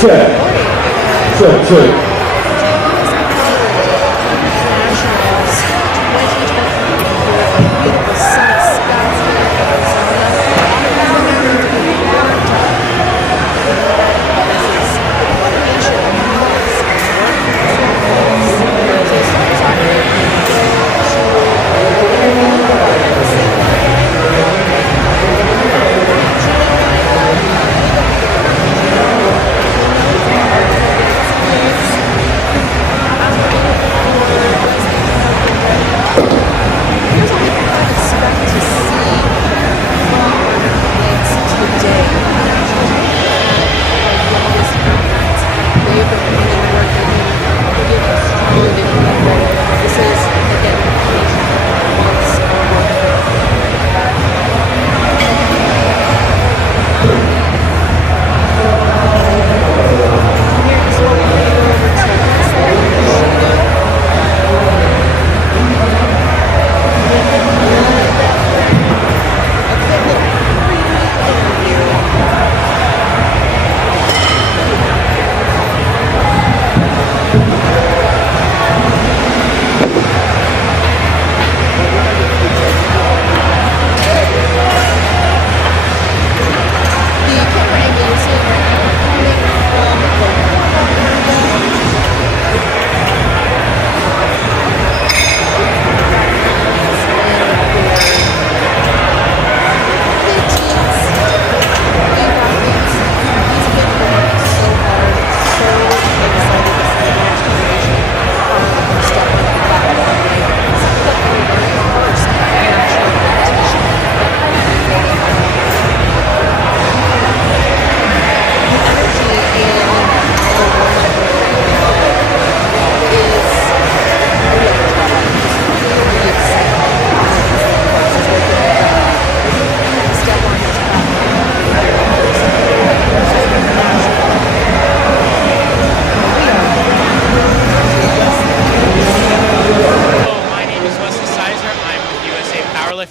Check.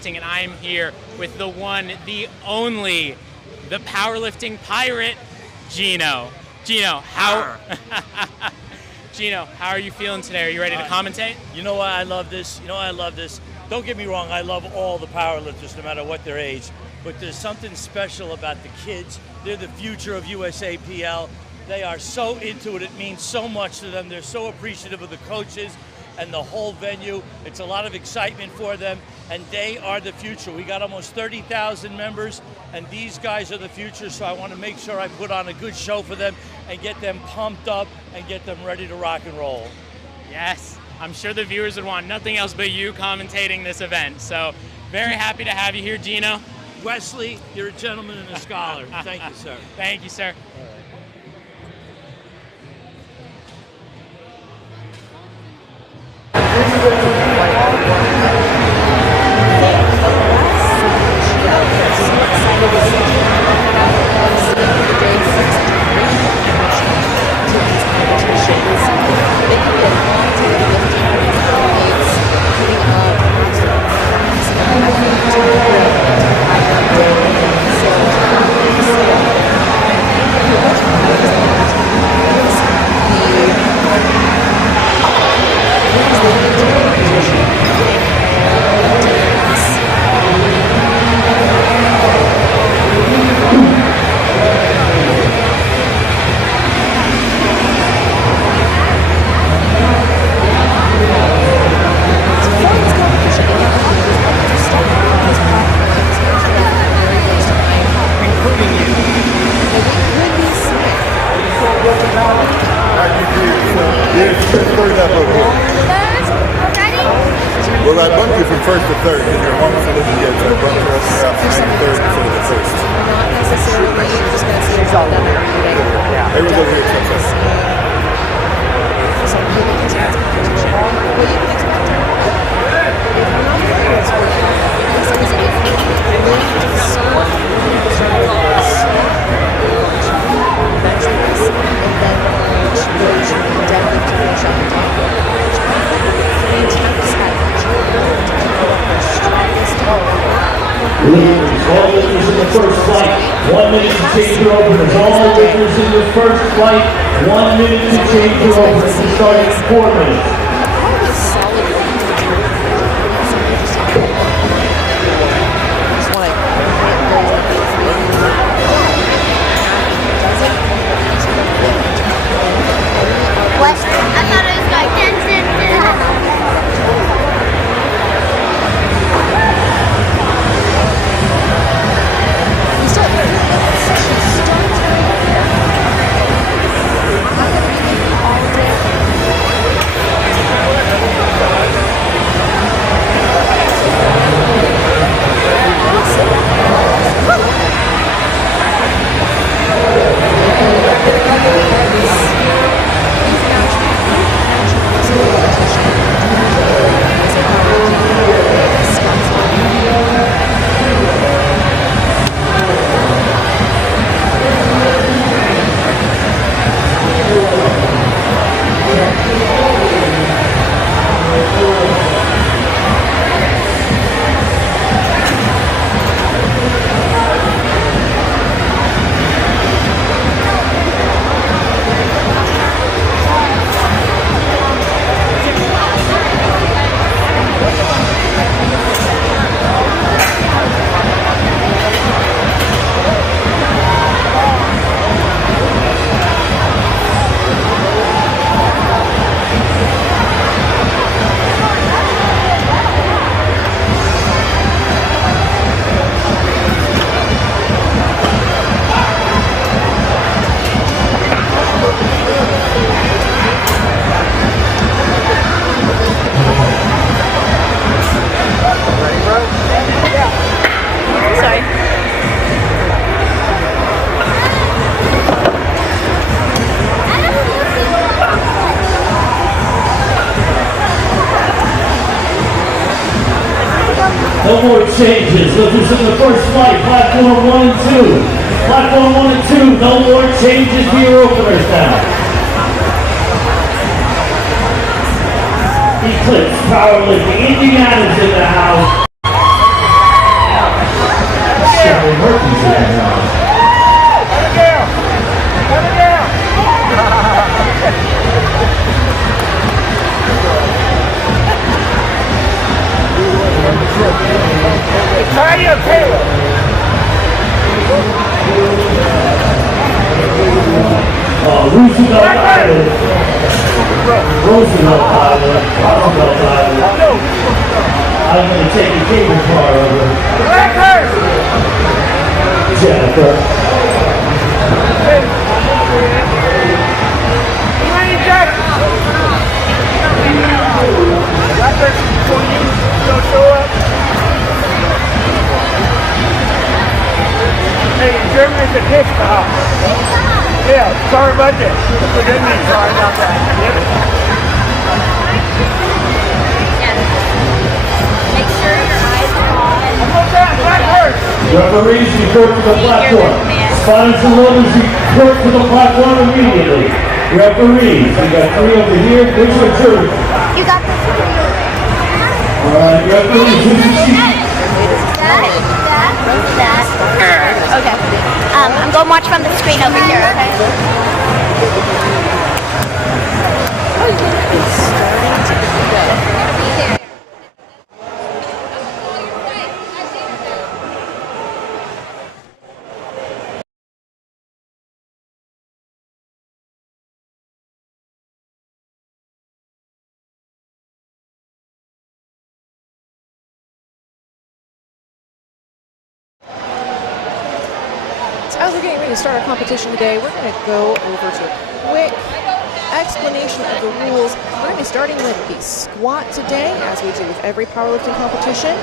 And I'm here with the one, the only, the powerlifting pirate, Gino. Gino, how are you feeling today? Are you ready to commentate? You know why I love this? Don't get me wrong, I love all the powerlifters, no matter what their age. But there's something special about the kids. They're the future of USAPL. They are so into it. It means so much to them. They're so appreciative of the coaches and the whole venue. It's a lot of excitement for them, and they are the future. We got almost 30,000 members, and these guys are the future, so I want to make sure I put on a good show for them and get them pumped up and get them ready to rock and roll. Yes, I'm sure the viewers would want nothing else but you commentating this event, so very happy to have you here, Gino. Wesley, you're a gentleman and a scholar. Thank you, sir. Thank you, sir. all lifters in the first flight, 1 minute to change your openers. All lifters in the first flight, 1 minute to change your openers. We're starting in 4 minutes. What? I thought it was like 10 cents. No more changes. Lifters in the first flight, platform 1 and 2. Platform 1 and 2, no more changes to your openers now. Eclipse, Powerlifting, Indiana's in the house. Shelly Murphy's in the house. Italian Taylor. Roosevelt Island. Roosevelt Island. I'm going to take the cable car over. Jennifer. Show up. Hey, in Germany it's a Pizza Hut. Yeah, sorry about that. Forgive me, sorry about that. Make sure your eyes are on. Referees, report to the platform. Spotters and loaders, report to the platform immediately. Referees, we got 3 over here. Which one's yours? You got this. Alright, referees, who's the chief? That. Okay. I'm going to watch from the screen over here, okay? As we're getting ready to start our competition today, we're going to go over to a quick explanation of the rules. We're going to be starting with the squat today, as we do with every powerlifting competition.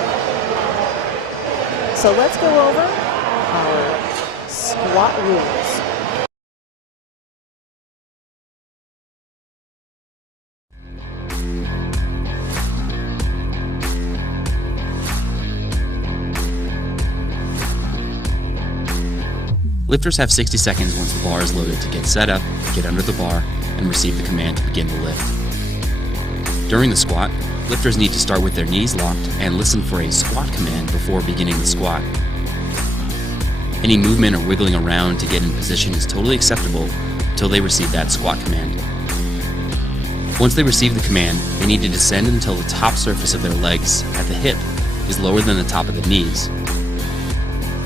So let's go over our squat rules. Lifters have 60 seconds once the bar is loaded to get set up, get under the bar, and receive the command to begin the lift. During the squat, lifters need to start with their knees locked and listen for a squat command before beginning the squat. Any movement or wiggling around to get in position is totally acceptable until they receive that squat command. Once they receive the command, they need to descend until the top surface of their legs at the hip is lower than the top of the knees.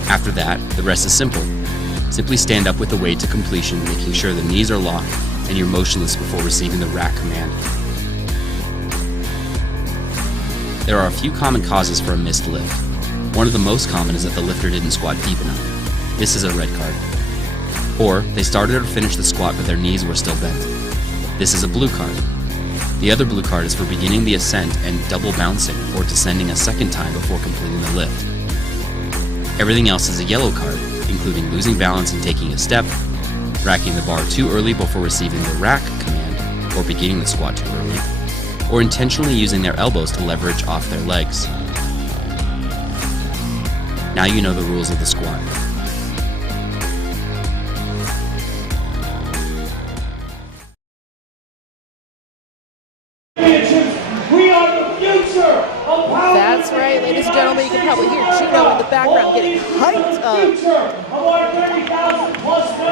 After that, the rest is simple. Simply stand up with the weight to completion, making sure the knees are locked and you're motionless before receiving the rack command. There are a few common causes for a missed lift. One of the most common is that the lifter didn't squat deep enough. This is a red card. Or they started or finished the squat but their knees were still bent. This is a blue card. The other blue card is for beginning the ascent and double bouncing or descending a second time before completing the lift. Everything else is a yellow card, including losing balance and taking a step, racking the bar too early before receiving the rack command or beginning the squat too early, or intentionally using their elbows to leverage off their legs. Now you know the rules of the squat. We are the future of power. That's right, ladies and gentlemen. You can probably hear Gino in the background getting hyped up.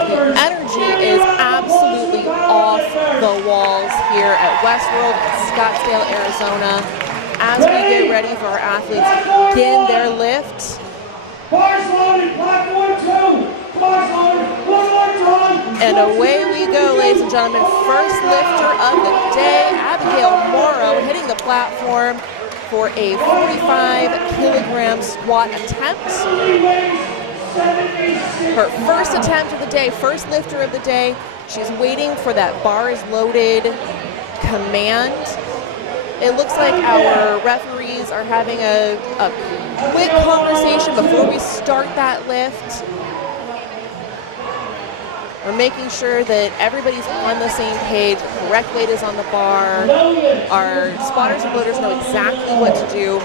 The energy is absolutely off the walls here at Westworld in Scottsdale, Arizona, as we get ready for our athletes to begin their lift. Bars loaded, platform 2. Bars loaded, one more time. And away we go, ladies and gentlemen. First lifter of the day, Abigail Morrow, hitting the platform for a 45-kilogram squat attempt. Her first attempt of the day, first lifter of the day. She's waiting for that bars loaded command. It looks like our referees are having a quick conversation before we start that lift. We're making sure that everybody's on the same page, the correct weight is on the bar. Our spotters and loaders know exactly what to do.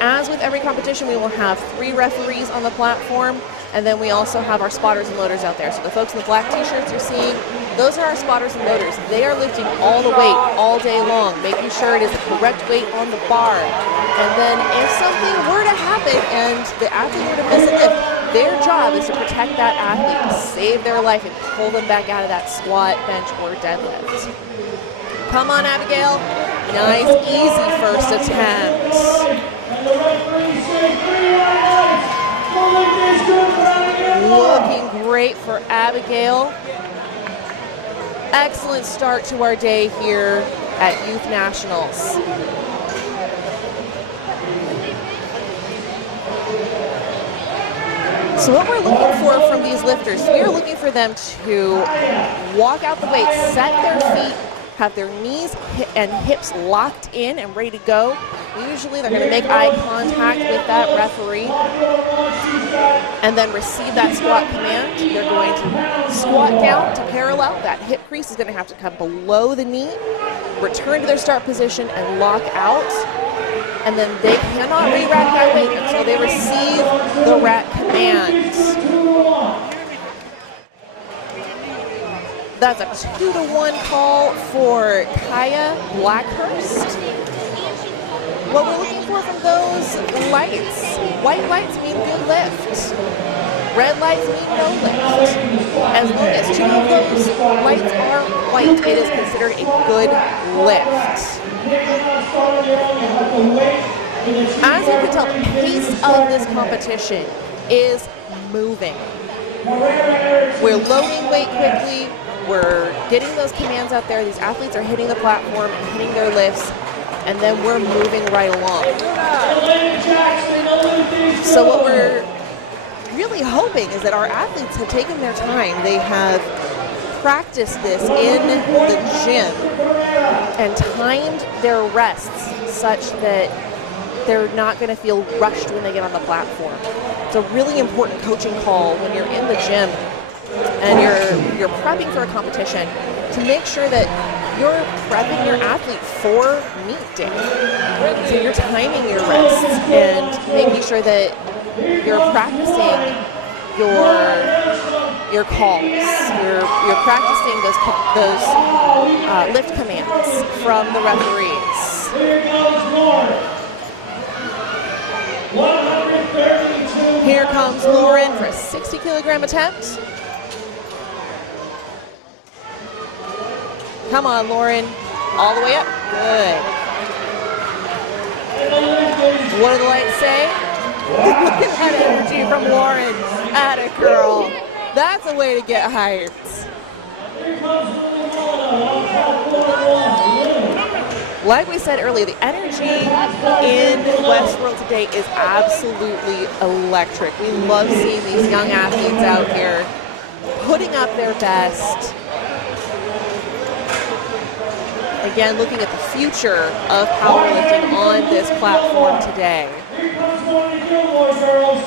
As with every competition, we will have 3 referees on the platform, and then we also have our spotters and loaders out there. So the folks in the black t-shirts you're seeing, those are our spotters and loaders. They are lifting all the weight all day long, making sure it is the correct weight on the bar. And then if something were to happen and the athlete were to miss a lift, their job is to protect that athlete, to save their life and pull them back out of that squat, bench, or deadlift. Come on, Abigail. Nice, easy first attempt. Looking great for Abigail. Excellent start to our day here at Youth Nationals. So what we're looking for from these lifters, we are looking for them to walk out the weight, set their feet, have their knees and hips locked in and ready to go. Usually they're going to make eye contact with that referee and then receive that squat command. They're going to squat down to parallel. That hip crease is going to have to come below the knee, return to their start position and lock out. And then they cannot re-rack that weight until they receive the rack command. That's a 2-to-1 call for Kaya Blackhurst. What we're looking for from those lights, white lights mean good lift. Red lights mean no lift. As long as 2 of those lights are white, it is considered a good lift. As you can tell, the pace of this competition is moving. We're loading weight quickly. We're getting those commands out there. These athletes are hitting the platform and hitting their lifts, and then we're moving right along. So what we're really hoping is that our athletes have taken their time. They have practiced this in the gym and timed their rests such that they're not going to feel rushed when they get on the platform. It's a really important coaching call when you're in the gym and you're prepping for a competition to make sure that you're prepping your athlete for meet day. So you're timing your rests and making sure that you're practicing your your calls. You're practicing those lift commands from the referees. Here goes Lauren. 132. Here comes Lauren for a 60 kilogram attempt. Come on, Lauren. All the way up. Good. What do the lights say? Look at that energy from Lauren. Atta girl. That's a way to get hyped. Like we said earlier, the energy in Westworld today is absolutely electric. We love seeing these young athletes out here putting up their best. Again, looking at the future of powerlifting on this platform today. Here comes Morning Gilmore, girls.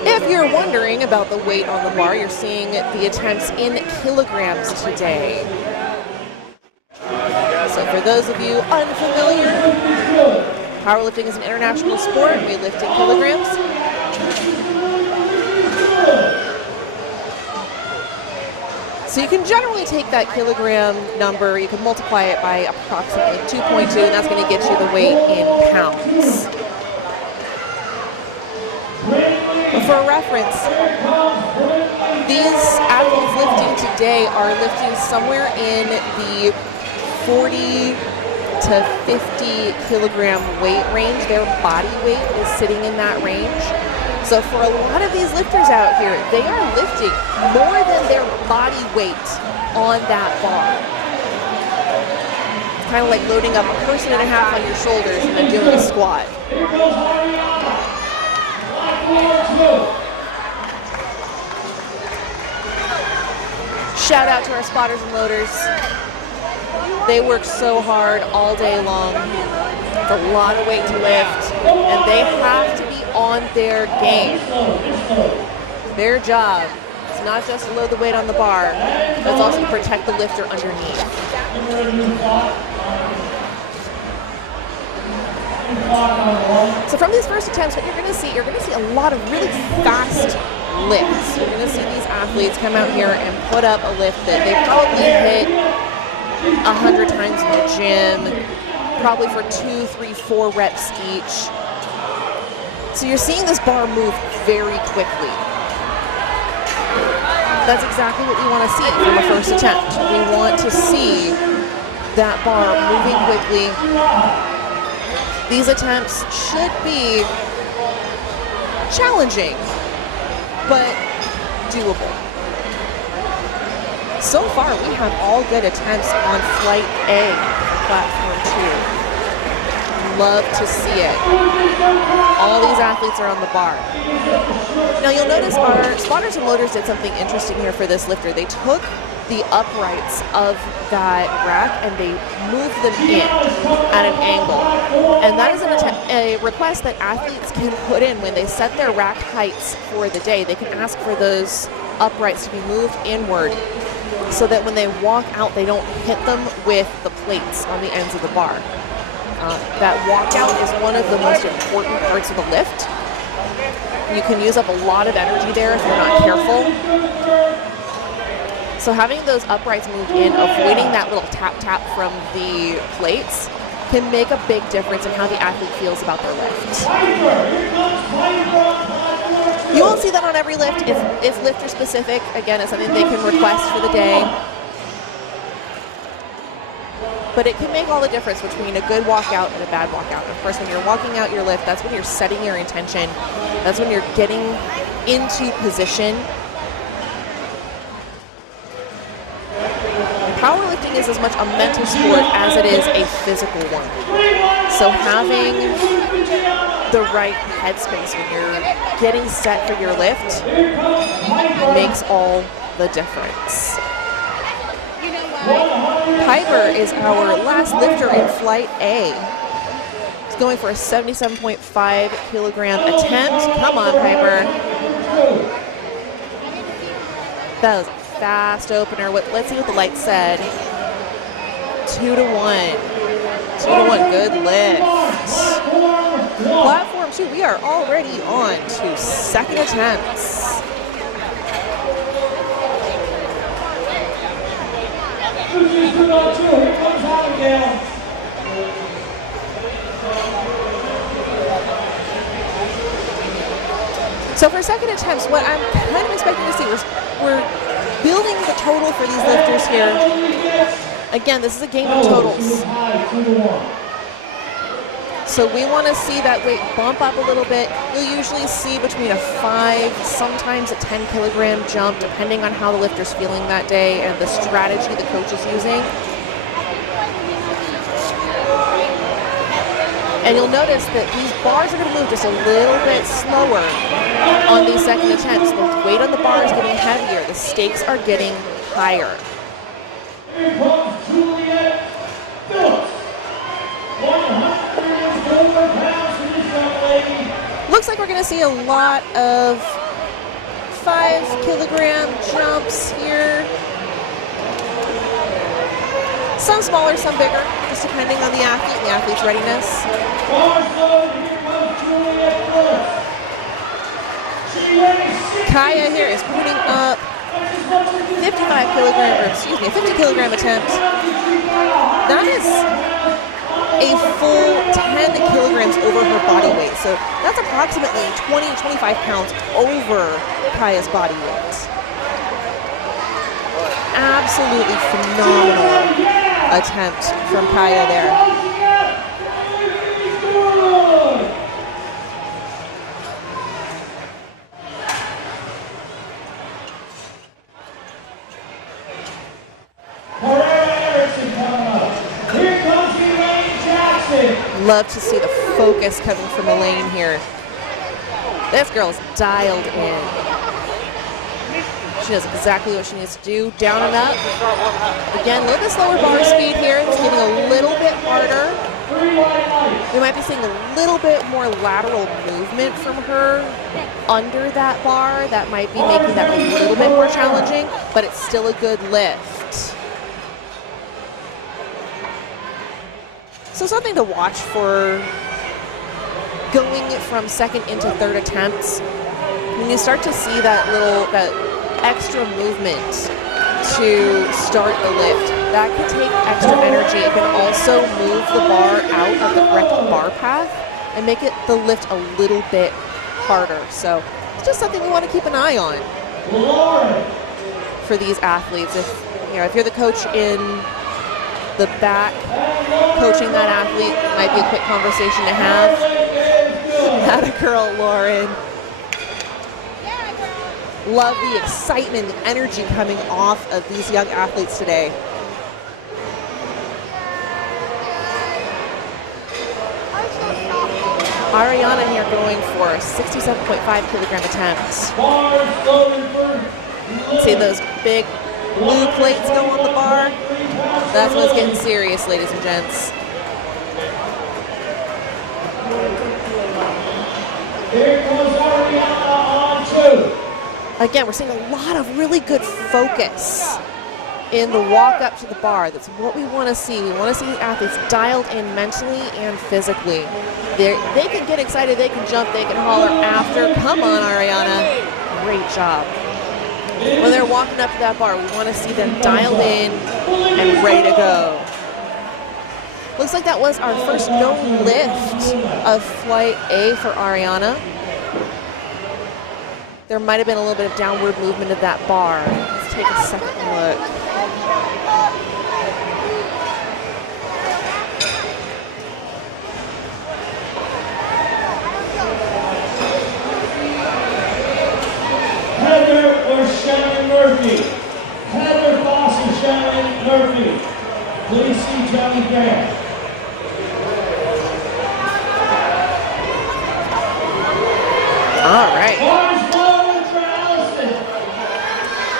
If you're wondering about the weight on the bar, you're seeing the attempts in kilograms today. So for those of you unfamiliar, powerlifting is an international sport. We lift in kilograms. So you can generally take that kilogram number, you can multiply it by approximately 2.2, and that's going to get you the weight in pounds. But for reference, these athletes lifting today are lifting somewhere in the 40 to 50 kilogram weight range. Their body weight is sitting in that range. So for a lot of these lifters out here, they are lifting more than their body weight on that bar. It's kind of like loading up a person and a half on your shoulders and then doing a squat. Shout out to our spotters and loaders. They work so hard all day long. It's a lot of weight to lift, and they have to be on their game. Their job is not just to load the weight on the bar, but it's also to protect the lifter underneath. So from these first attempts, what you're going to see a lot of really fast lifts. You're going to see these athletes come out here and put up a lift that they probably hit 100 times in the gym, probably for 2, 3, 4 reps each. So you're seeing this bar move very quickly. That's exactly what we want to see from a first attempt. We want to see that bar moving quickly. These attempts should be challenging, but doable. So far, we have all good attempts on Flight A, Platform 2. Love to see it. All these athletes are on the bar. Now you'll notice our spotters and loaders did something interesting here for this lifter. They took the uprights of that rack and they moved them in at an angle. And that is a request that athletes can put in when they set their rack heights for the day. They can ask for those uprights to be moved inward so that when they walk out, they don't hit them with the plates on the ends of the bar. That walkout is one of the most important parts of the lift. You can use up a lot of energy there if you're not careful. So having those uprights moved in, avoiding that little tap-tap from the plates, can make a big difference in how the athlete feels about their lift. You won't see that on every lift. It's lifter specific. Again, it's something they can request for the day. But it can make all the difference between a good walkout and a bad walkout. Of course, when you're walking out your lift, that's when you're setting your intention. That's when you're getting into position. Powerlifting is as much a mental sport as it is a physical one. So having the right headspace when you're getting set for your lift makes all the difference. Piper is our last lifter in Flight A. He's going for a 77.5 kilogram attempt. Come on, Piper. That was a fast opener. Let's see what the lights said. 2 to 1. 2 to 1, good lift. Platform 2, we are already on to second attempts. So for second attempts, what I'm kind of expecting to see was we're building the total for these lifters here. Again, this is a game of totals. So we want to see that weight bump up a little bit. You'll usually see between a 5, sometimes a 10 kilogram jump, depending on how the lifter's feeling that day and the strategy the coach is using. And you'll notice that these bars are going to move just a little bit slower on these second attempts. The weight on the bar is getting heavier. The stakes are getting higher. Here comes Juliet Phillips. 104 pounds for this young lady. Looks like we're going to see a lot of 5 kilogram jumps here. Some smaller, some bigger, just depending on the athlete and the athlete's readiness. Kaya here is putting up 55 kilogram, or excuse me, a 50 kilogram attempt. That is a full 10 kilograms over her body weight. So that's approximately 20 to 25 pounds over Kaya's body weight. Absolutely phenomenal attempt from Kaya there. Love to see the focus coming from Elaine here. This girl is dialed in. She knows exactly what she needs to do. Down and up. Again, a little bit slower bar speed here. It's getting a little bit harder. We might be seeing a little bit more lateral movement from her under that bar. That might be making that a little bit more challenging, but it's still a good lift. So something to watch for going from second into third attempts. When you start to see that extra movement to start the lift, that can take extra energy. It can also move the bar out of the correct bar path and make the lift a little bit harder. So it's just something we want to keep an eye on for these athletes. If you're the coach in the back coaching that athlete, might be a quick conversation to have. Atta girl, Lauren. Love the excitement, the energy coming off of these young athletes today. Ariana here going for a 67.5 kilogram attempt. See those big blue plates go on the bar? That's when it's getting serious, ladies and gents. Here goes Ariana on 2. Again, we're seeing a lot of really good focus in the walk up to the bar. That's what we want to see. We want to see these athletes dialed in mentally and physically. They can get excited, they can jump, they can holler after. Come on, Ariana. Great job. When they're walking up to that bar, we want to see them dialed in and ready to go. Looks like that was our first no lift of flight A for Ariana. There might have been a little bit of downward movement of that bar. Let's take a second look. Heather or Shannon Murphy? Heather Foss or Shannon Murphy? Please see Johnny Grant. All right.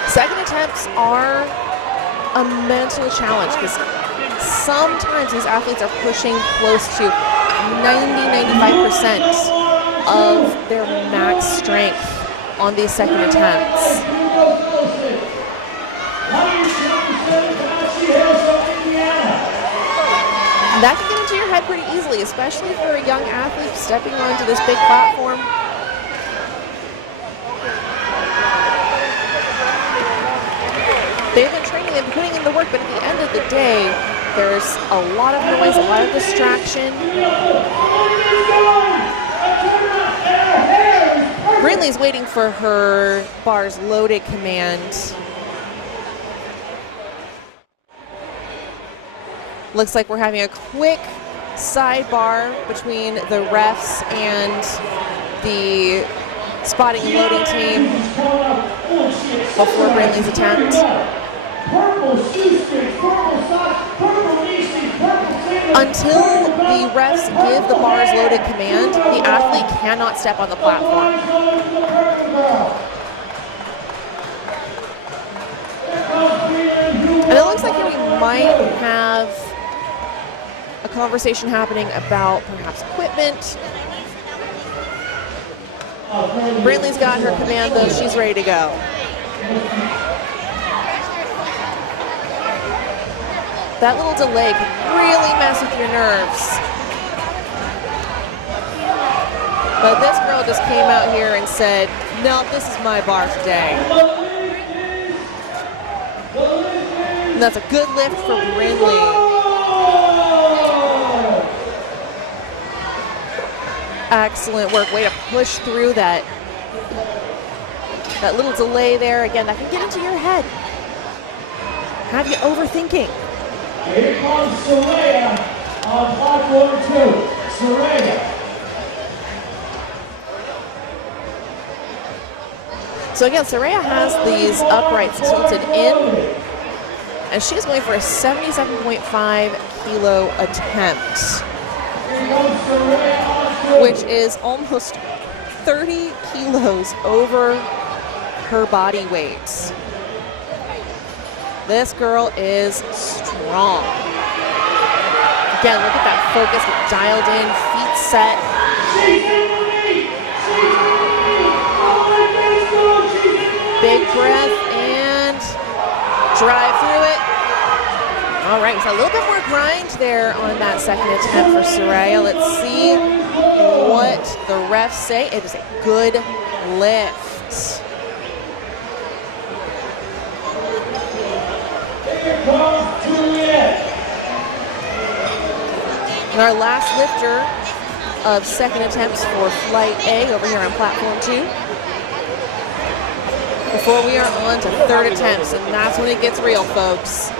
Second attempts are a mental challenge because sometimes these athletes are pushing close to 90-95% of their max strength on these second attempts. That can get into your head ahead pretty easily, especially for a young athlete stepping onto this big platform. They've been training and putting in the work, but at the end of the day, there's a lot of noise, a lot of distraction. Brindley's waiting for her bars loaded command. Looks like we're having a quick sidebar between the refs and the spotting and loading team before Brindley's attempt. Until the refs give the bars loaded command, the athlete cannot step on the platform. And it looks like here we might have a conversation happening about perhaps equipment. Brindley's got her command though, she's ready to go. That little delay can really mess with your nerves. But this girl just came out here and said, no, this is my bar today. And that's a good lift for Brindley. Excellent work, way to push through that little delay there. Again, that can get into your head. Have you overthinking? Here comes Soraya on platform 2. Soraya. So again, Soraya has these uprights tilted in, and she's going for a 77.5 kilo attempt, which is almost 30 kilos over her body weight. This girl is strong. Again, look at that focus, dialed in, feet set. Big breath and drive through it. All right, so a little bit more grind there on that second attempt for Soraya. Let's see what the refs say. It is a good lift. And our last lifter of second attempts for flight A over here on platform 2. Before we are on to third attempts, and that's when it gets real, folks.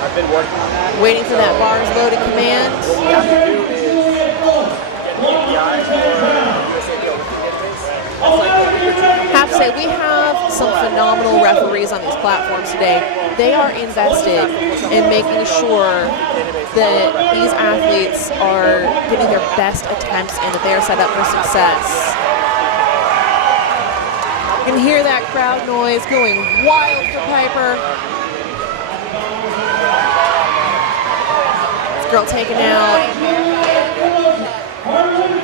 I've been working on that. Waiting for that bars loaded command. What we have to do is get an API for Have to say, we have some phenomenal referees on these platforms today. They are invested in making sure that these athletes are getting their best attempts and that they are set up for success. You can hear that crowd noise going wild for Piper. This girl taking out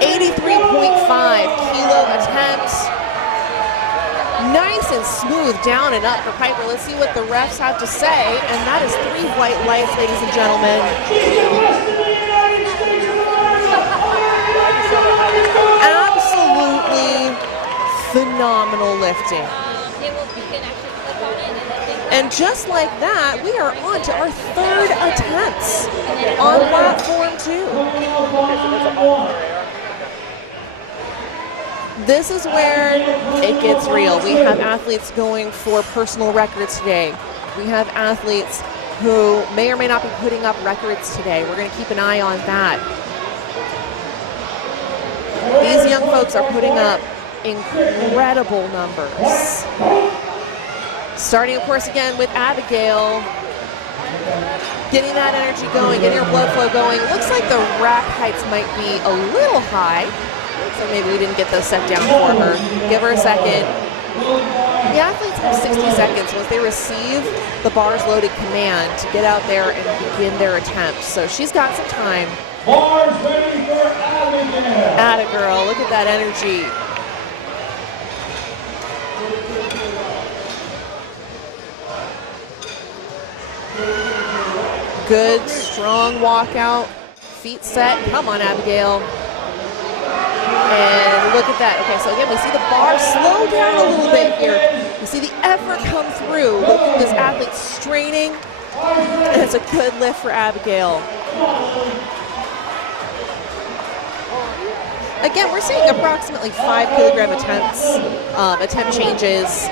83.5 kilo attempt. Nice and smooth down and up for Piper. Let's see what the refs have to say. And that is 3 white lights, ladies and gentlemen. Absolutely phenomenal lifting. And just like that, we are on to our third attempts on platform 2. This is where it gets real. We have athletes going for personal records today. We have athletes who may or may not be putting up records today. We're going to keep an eye on that. These young folks are putting up incredible numbers. Starting, of course, again with Abigail. Getting that energy going, getting her blood flow going. Looks like the rack heights might be a little high. So maybe we didn't get those set down for her. Give her a second. The athletes have 60 seconds once they receive the bars loaded command to get out there and begin their attempts. So she's got some time. Bars ready for Abigail. Atta girl, look at that energy. Good, strong walkout. Feet set. Come on, Abigail. And look at that. Okay, so again, we see the bar slow down a little bit here. You see the effort come through. Look at this athlete straining. And it's a good lift for Abigail. Again, we're seeing approximately 5 kilogram attempts, attempt changes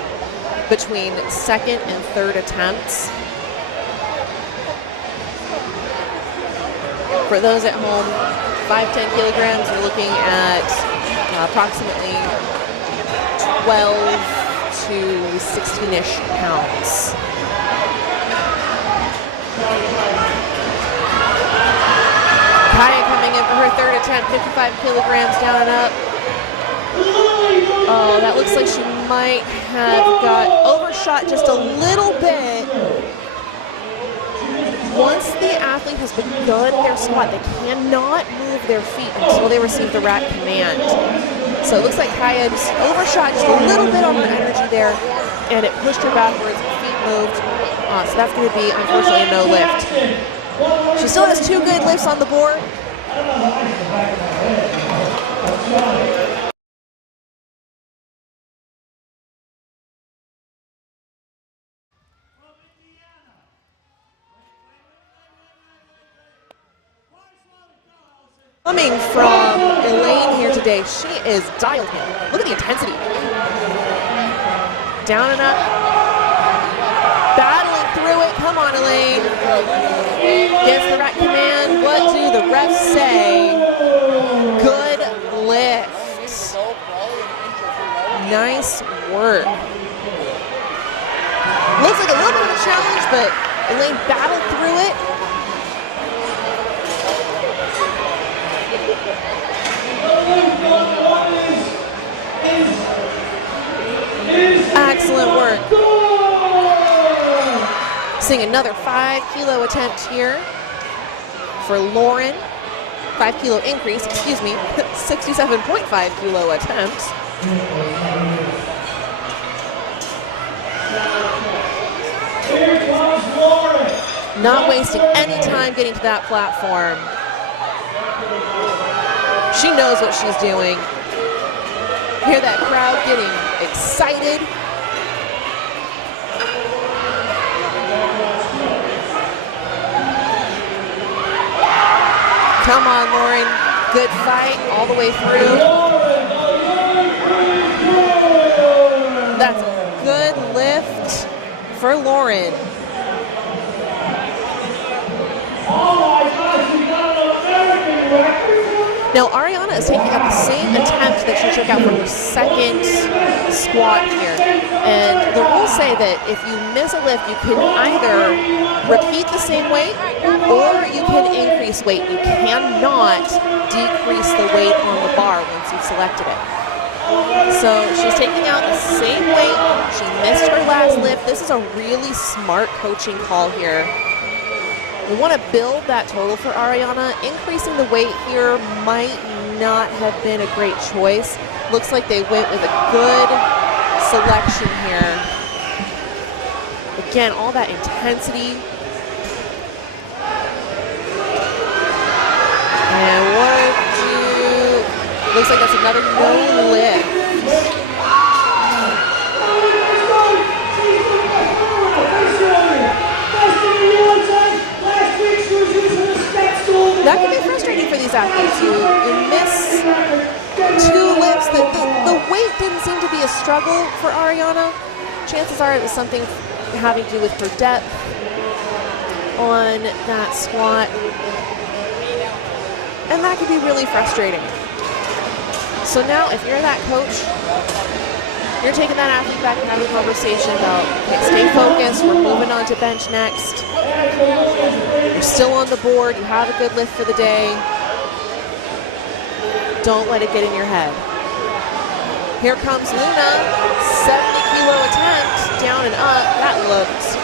between second and third attempts. For those at home, 5-10 kilograms, we're looking at approximately 12 to 16-ish pounds. Kaya coming in for her third attempt, 55 kilograms down and up. Oh, that looks like she might have got overshot just a little bit. Once the athlete has begun their squat, they cannot move their feet until they receive the rack command. So it looks like Kaya just overshot just a little bit on her energy there, and it pushed her backwards, her feet moved. So that's going to be, unfortunately, a no lift. She still has 2 good lifts on the board. Coming from Elaine here today, she is dialed in. Look at the intensity. Down and up. Battling through it. Come on, Elaine. Gets the rack command. What do the refs say? Good lift. Nice work. Looks like a little bit of a challenge, but Elaine battled through it. Excellent work. Seeing another 5 kilo attempt here for Lauren. 5 kilo increase, excuse me, 67.5 kilo attempt. Not wasting any time getting to that platform. She knows what she's doing. Hear that crowd getting excited. Come on, Lauren. Good fight all the way through. That's a good lift for Lauren. Now, Ariana is taking out the same attempt that she took out from her second squat here. And the rules say that if you miss a lift, you can either repeat the same weight or you can increase weight. You cannot decrease the weight on the bar once you've selected it. So she's taking out the same weight. She missed her last lift. This is a really smart coaching call here. We want to build that total for Ariana. Increasing the weight here might not have been a great choice. Looks like they went with a good selection here. Again, all that intensity. And 1, 2, looks like that's another no lift. That can be frustrating for these athletes. You miss 2 lifts. The weight didn't seem to be a struggle for Ariana. Chances are it was something having to do with her depth on that squat. And that can be really frustrating. So now if you're that coach, you're taking that athlete back and having a conversation about, okay, stay focused, we're moving on to bench next. You're still on the board, you have a good lift for the day. Don't let it get in your head. Here comes Luna, 70 kilo attempt, down and up. That looked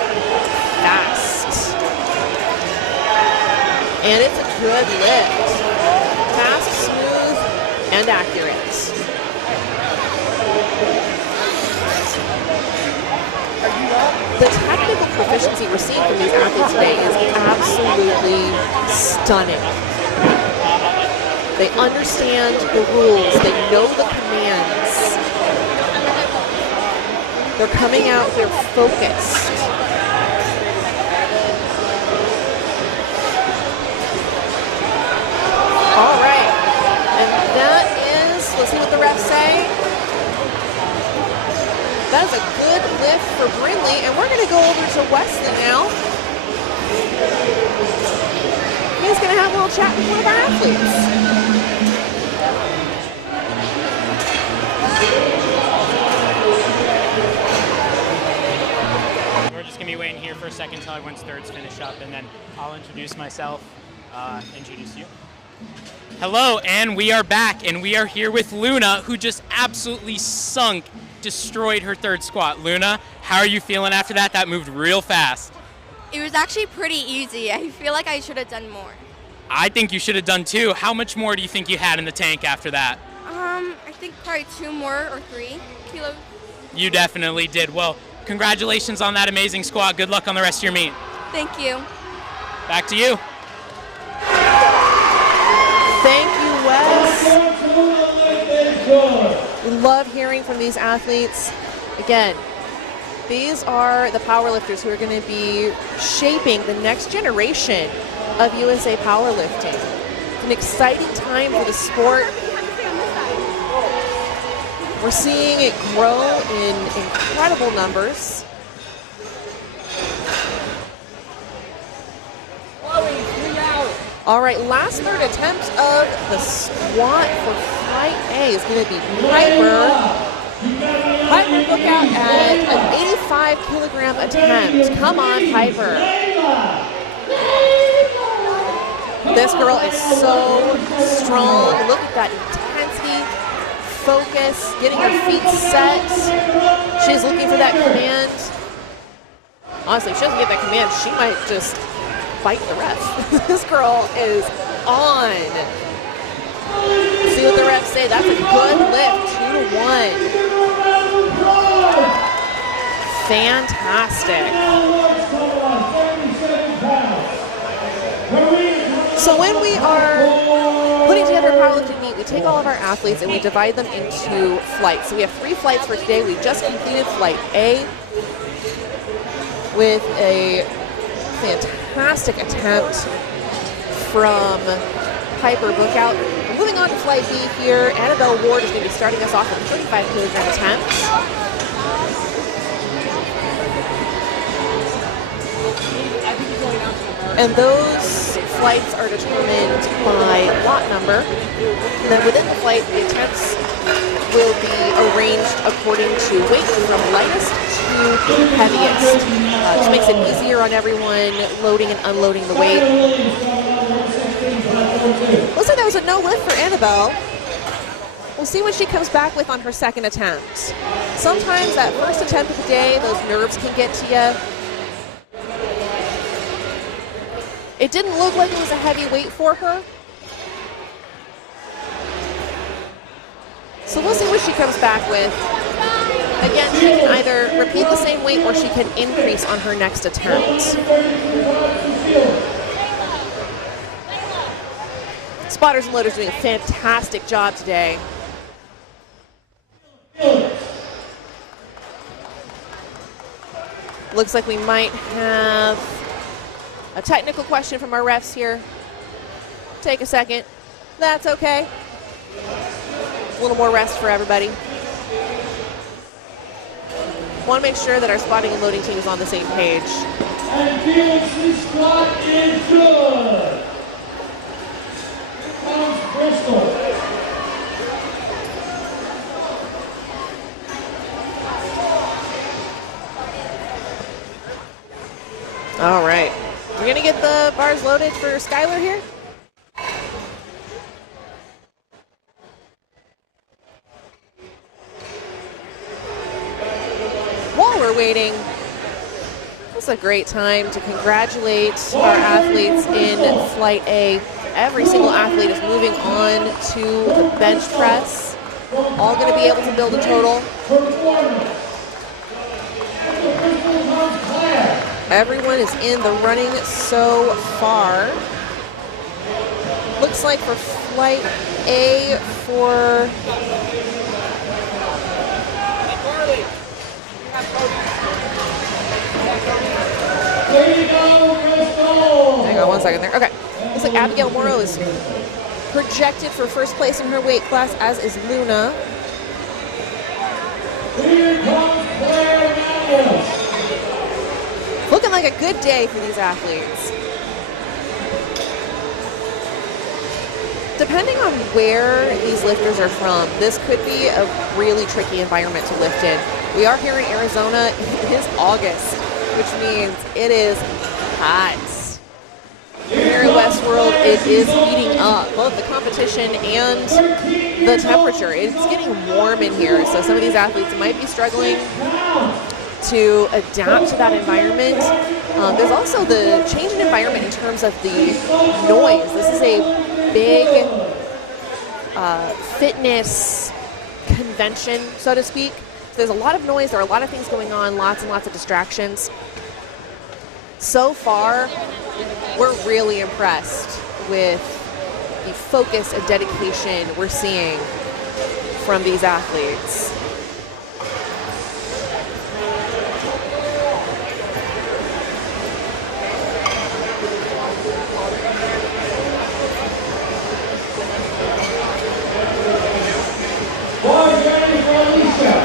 fast. And it's a good lift. Fast, smooth, and accurate. The technical proficiency we're seeing from these athletes today is absolutely stunning. They understand the rules. They know the commands. They're coming out, they're focused. All right, and that is, let's see what the refs say. That is a good lift for Brindley, and we're going to go over to Wesley now. He's going to have a little chat with one of our athletes. We're just going to be waiting here for a second until everyone's thirds finish up, and then I'll introduce myself, introduce you. Hello, and we are back, and we are here with Luna, who just absolutely destroyed her third squat. Luna, how are you feeling after that? That moved real fast. It was actually pretty easy. I feel like I should have done more. I think you should have done too. How much more do you think you had in the tank after that? I think probably 2 more or 3 kilos. You definitely did. Well, congratulations on that amazing squat. Good luck on the rest of your meet. Thank you. Back to you. Thank you, Wes. We love hearing from these athletes. Again, these are the powerlifters who are going to be shaping the next generation of USA powerlifting. It's an exciting time for the sport. We're seeing it grow in incredible numbers. All right, last third attempt of the squat for flight A is going to be Piper. Piper, look out at an 85 kilogram attempt. Come on, Piper. This girl is so strong. Look at that intensity, focus, getting her feet set. She's looking for that command. Honestly, if she doesn't get that command, she might just fight the ref. This girl is on. See what the refs say. That's a good lift, 2-1. Fantastic. So when we are putting together a powerlifting meet, we take all of our athletes and we divide them into flights. So we have 3 flights for today. We just completed flight A with a fantastic attempt from Piper Bookout. We're moving on to flight B here. Annabelle Ward is going to be starting us off with a 35 kilogram attempt. And those flights are determined by lot number. And then within the flight, the attempts will be arranged according to weight from lightest to heaviest. Which makes it easier on everyone loading and unloading the weight. Looks like that was a no lift for Annabelle. We'll see what she comes back with on her second attempt. Sometimes that first attempt of the day, those nerves can get to you. It didn't look like it was a heavy weight for her. So we'll see what she comes back with. Again, she can either repeat the same weight or she can increase on her next attempt. Spotters and loaders doing a fantastic job today. Looks like we might have a technical question from our refs here. Take a second. That's okay. A little more rest for everybody. Want to make sure that our spotting and loading team is on the same page. And Felix's squat is good. Comes Bristol. All right. We're going to get the bars loaded for Skylar here. While we're waiting, this is a great time to congratulate our athletes in Flight A. Every single athlete is moving on to the bench press. All going to be able to build a total. Everyone is in the running so far. Looks like for flight A for hang on one second there. Okay. Looks like Abigail Morrow is projected for first place in her weight class, as is Luna. Looking like a good day for these athletes. Depending on where these lifters are from, this could be a really tricky environment to lift in. We are here in Arizona. It is August, which means it is hot. Here in Westworld, it is heating up, both the competition and the temperature. It's getting warm in here, so some of these athletes might be struggling to adapt to that environment. There's also the change in environment in terms of the noise. This is a big fitness convention, so to speak. So there's a lot of noise, there are a lot of things going on, lots and lots of distractions. So far, we're really impressed with the focus and dedication we're seeing from these athletes.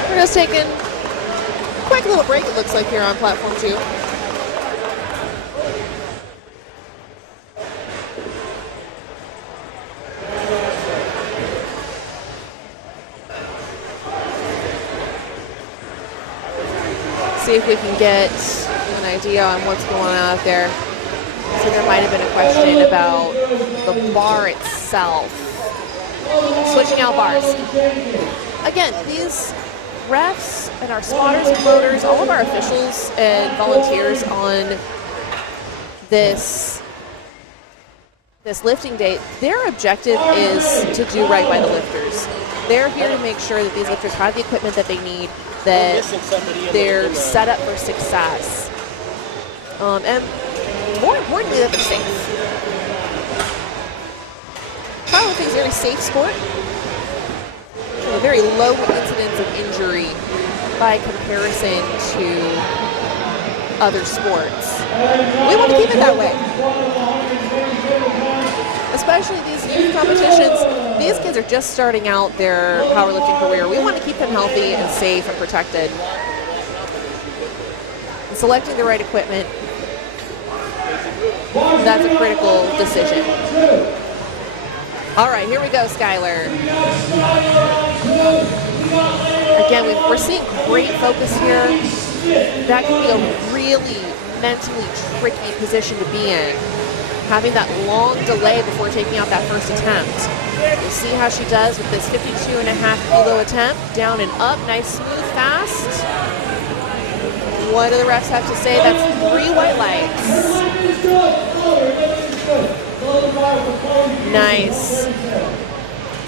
We're just taking a quick little break, it looks like, here on platform 2. See if we can get an idea on what's going on out there. So there might have been a question about the bar itself. Switching out bars. Again, these refs and our spotters and loaders, all of our officials and volunteers on this lifting day, their objective is to do right by the lifters. They're here to make sure that these lifters have the equipment that they need, that they're set up for success, and more importantly, that they're safe. Powerlifting is a very safe sport, a very low incidence of injury by comparison to other sports. We want to keep it that way. Especially these youth competitions, these kids are just starting out their powerlifting career. We want to keep them healthy and safe and protected. And selecting the right equipment, that's a critical decision. All right, here we go, Skylar. Again, we're seeing great focus here. That can be a really mentally tricky position to be in. Having that long delay before taking out that first attempt. We'll see how she does with this 52.5 kilo attempt. Down and up, nice, smooth, fast. What do the refs have to say? That's 3 white lights. Nice.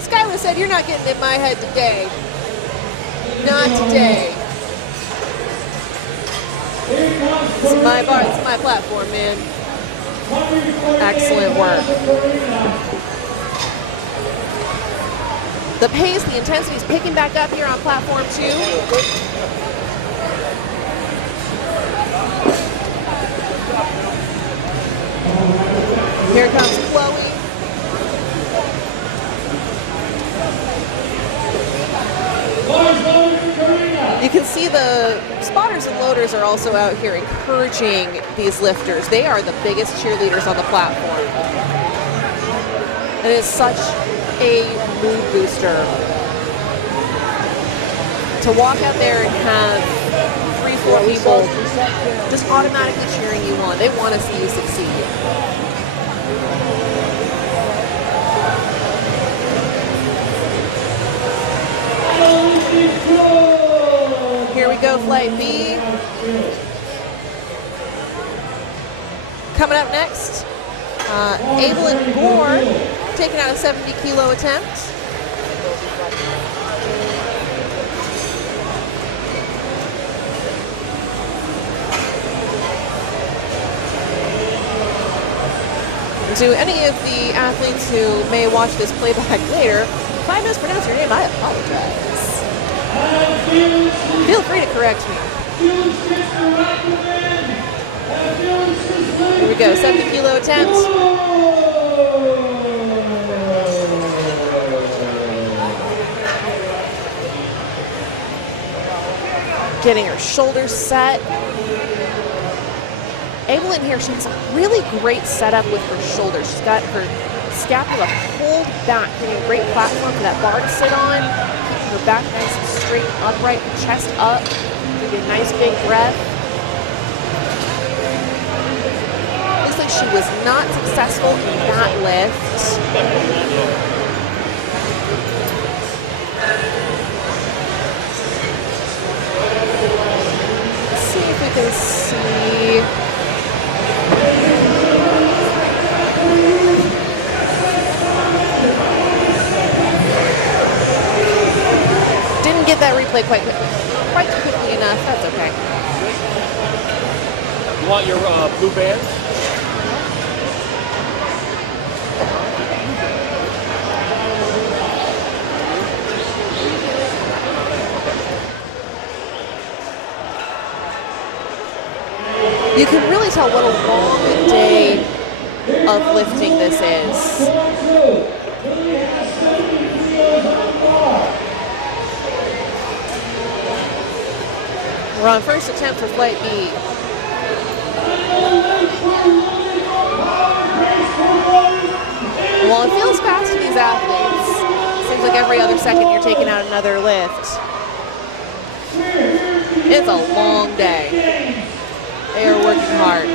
Skylar said, "You're not getting in my head today." Not today. This is my bar, this is my platform, man. Excellent work. The pace, the intensity is picking back up here on platform 2. Here comes Chloe. You can see the spotters and loaders are also out here encouraging these lifters. They are the biggest cheerleaders on the platform. It is such a mood booster to walk out there and have 3-4 people just automatically cheering you on. They want to see you succeed. Here we go, flight B. Coming up next, Evelyn Gore taking out a 70 kilo attempt. To any of the athletes who may watch this playback later, if I mispronounce your name, I apologize. Feel free to correct me. Here we go, 70 kilo attempt. Getting her shoulders set. Evelyn here, she has a really great setup with her shoulders. She's got her scapula pulled back, getting a great platform for that bar to sit on. Keeping her back nice and straight and upright, chest up. Taking a nice big breath. Looks like she was not successful in that lift. Let's see if we can see. Didn't get that replay quite quickly enough. That's okay. You want your blue band? You can really tell what a long day of lifting this is. We're on first attempt for flight B. Well, it feels fast to these athletes. Seems like every other second you're taking out another lift. It's a long day. They are working hard.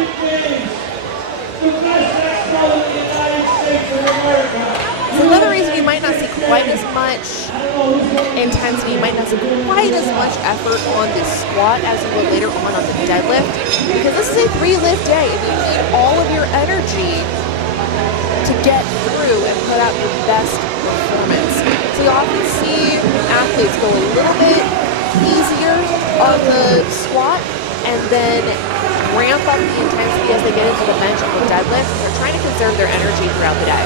So another reason you might not see quite as much intensity, you might not see quite as much effort on this squat as you will later on the deadlift, because this is a 3-lift day and you need all of your energy to get through and put out your best performance. So you often see athletes go a little bit easier on the squat and then ramp up the intensity as they get into the bench and the deadlift. They're trying to conserve their energy throughout the day.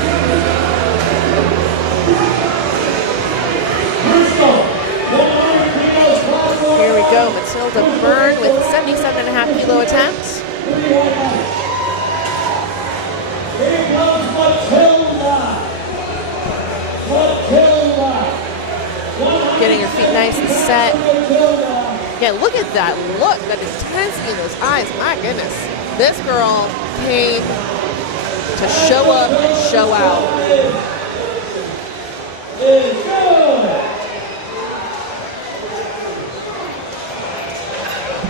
Here we go, Matilda Byrne with 77.5 kilo attempts. Getting her feet nice and set. Yeah, look at that look, that intensity in those eyes. My goodness. This girl came to show up and show out.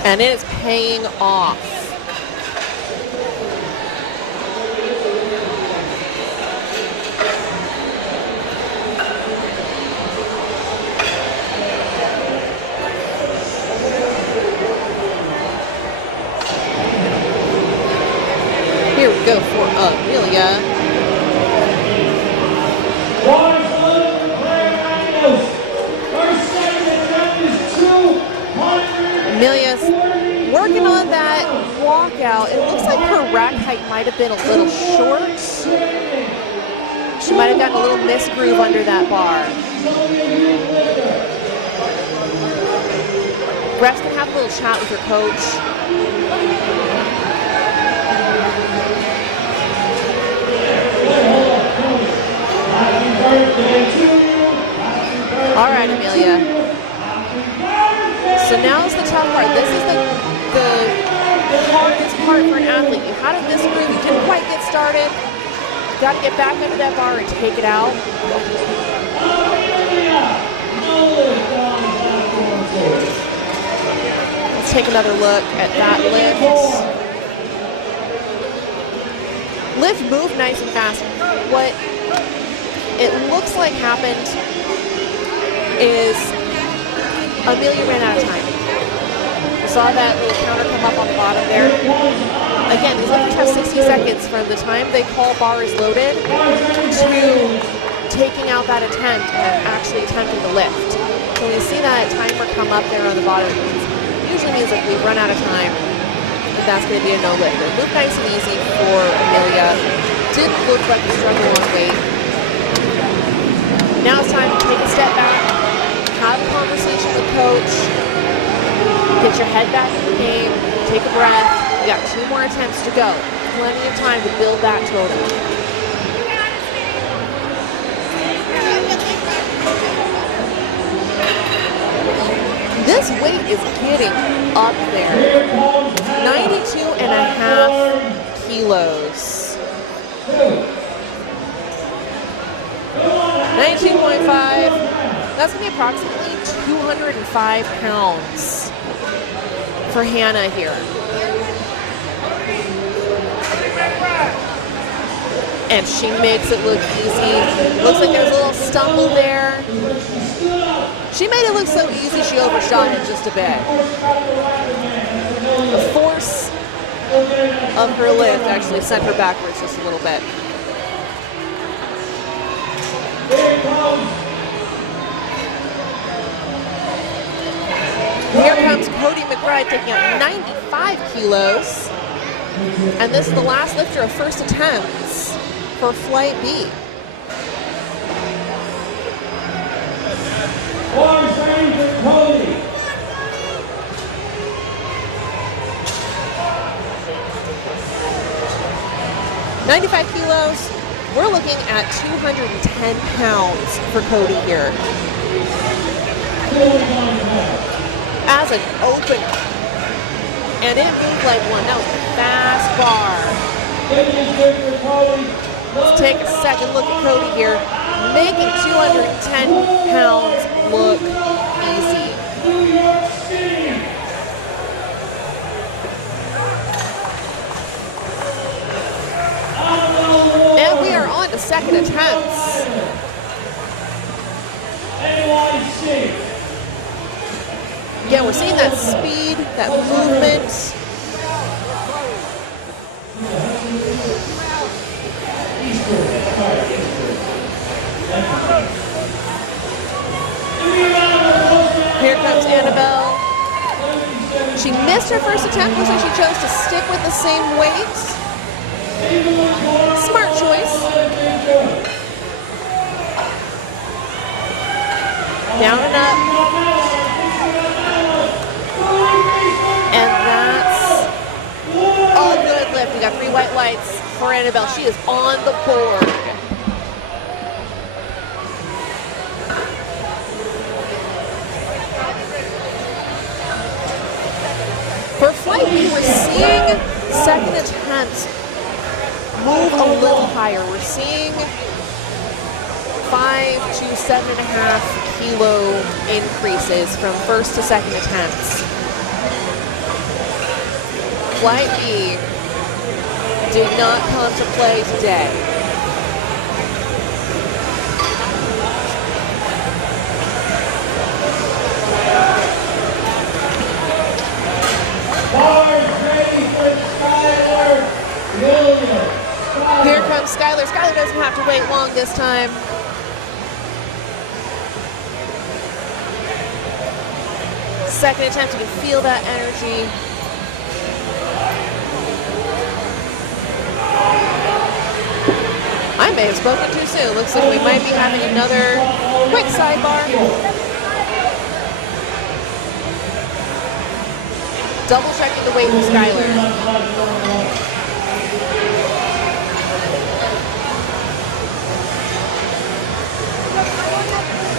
And it is paying off. Here we go for Amelia. Amelia's working on that walkout. It looks like her rack height might have been a little short. She might have gotten a little misgroove under that bar. Refs can have a little chat with her coach. All right, Amelia. So now's the tough part. This is the hardest part for an athlete. You had a misgroove, you didn't quite get started. You got to get back under that bar and take it out. Let's take another look at that lift. Lift moved nice and fast. What it looks like happened is Amelia ran out of time. You saw that little counter come up on the bottom there. Again, these lifters have 60 seconds from the time they call bar is loaded to taking out that attempt and actually attempting the lift. So when you see that timer come up there on the bottom, it usually means that we've run out of time. That's going to be a no-lifter. Move nice and easy for Amelia. Didn't look like a struggle on weight. Now it's time to take a step back, have a conversation with coach, get your head back in the game, take a breath. You got 2 more attempts to go. Plenty of time to build that total. This weight is getting up there. 92.5 kilos. 92.5. That's going to be approximately 205 pounds for Hannah here. And she makes it look easy. Looks like there's a little stumble there. She made it look so easy, she overshot it just a bit. The force of her lift actually sent her backwards just a little bit. Here comes Cody McBride taking out 95 kilos. And this is the last lifter of first attempts for Flight B. Cody. 95 kilos. We're looking at 210 pounds for Cody here. As an opener. And it moved like one. That was a fast bar. Let's take a second look at Cody here. Making 210 pounds look easy. And we are on to second attempts. Again, we're seeing that speed, that movement. Here comes Annabelle. She missed her first attempt, looks like she chose to stick with the same weight. Smart choice. Down and up. And that's a good lift. We got 3 white lights for Annabelle. She is on the board. For Flight B, we're seeing second attempts move a little higher. We're seeing 5 to 7.5 kilo increases from first to second attempts. Flight B did not come to play today. Here comes Skylar. Skylar doesn't have to wait long this time. Second attempt, you can feel that energy. I may have spoken too soon. Looks like we might be having another quick sidebar. Double checking the weight for Skylar.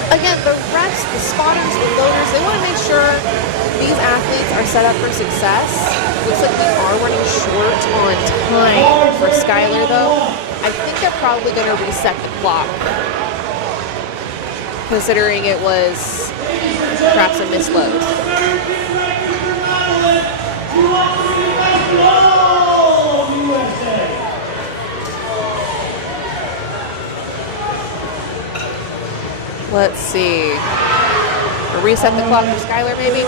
Again, the refs, the spotters, the loaders, they want to make sure these athletes are set up for success. Looks like we are running short on time for Skylar, though. I think they're probably going to reset the clock, considering it was perhaps a misload. Let's see. Reset the clock for Skylar, maybe?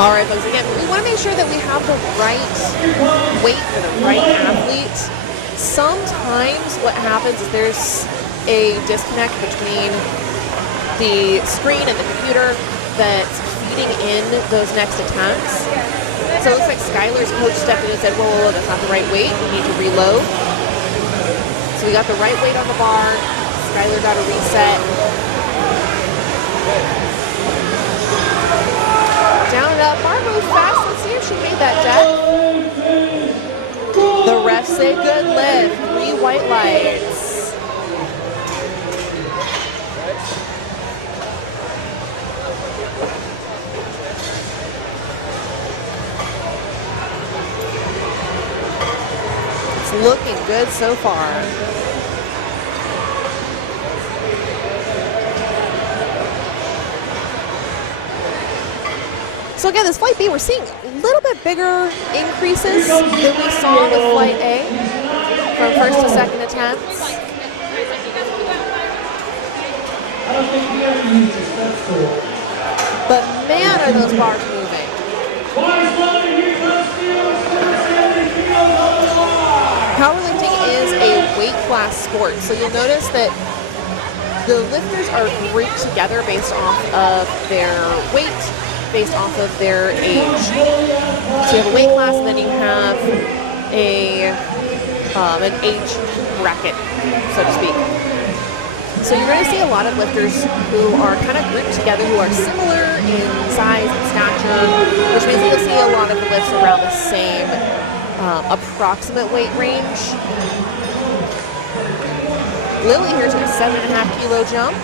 All right, folks, again, we want to make sure that we have the right weight for the right athlete. Sometimes what happens is there's a disconnect between the screen and the computer that's feeding in those next attempts. So it looks like Skylar's coach stepped in and said, whoa, that's not the right weight. We need to reload. So we got the right weight on the bar. Skylar got a reset. Down and up. Bar moved fast. Let's see if she made that depth. The refs say good lift. 3 white lights. Looking good so far. So again, this Flight B, we're seeing a little bit bigger increases than we saw with Flight A from first to second attempts. But man, are those bars moving. Powerlifting is a weight class sport, so you'll notice that the lifters are grouped together based off of their weight, based off of their age. So you have a weight class, and then you have an age bracket, so to speak. So you're going to see a lot of lifters who are kind of grouped together, who are similar in size and stature, which means you'll see a lot of the lifts around the same approximate weight range. Lily here took a 7.5 kilo jump.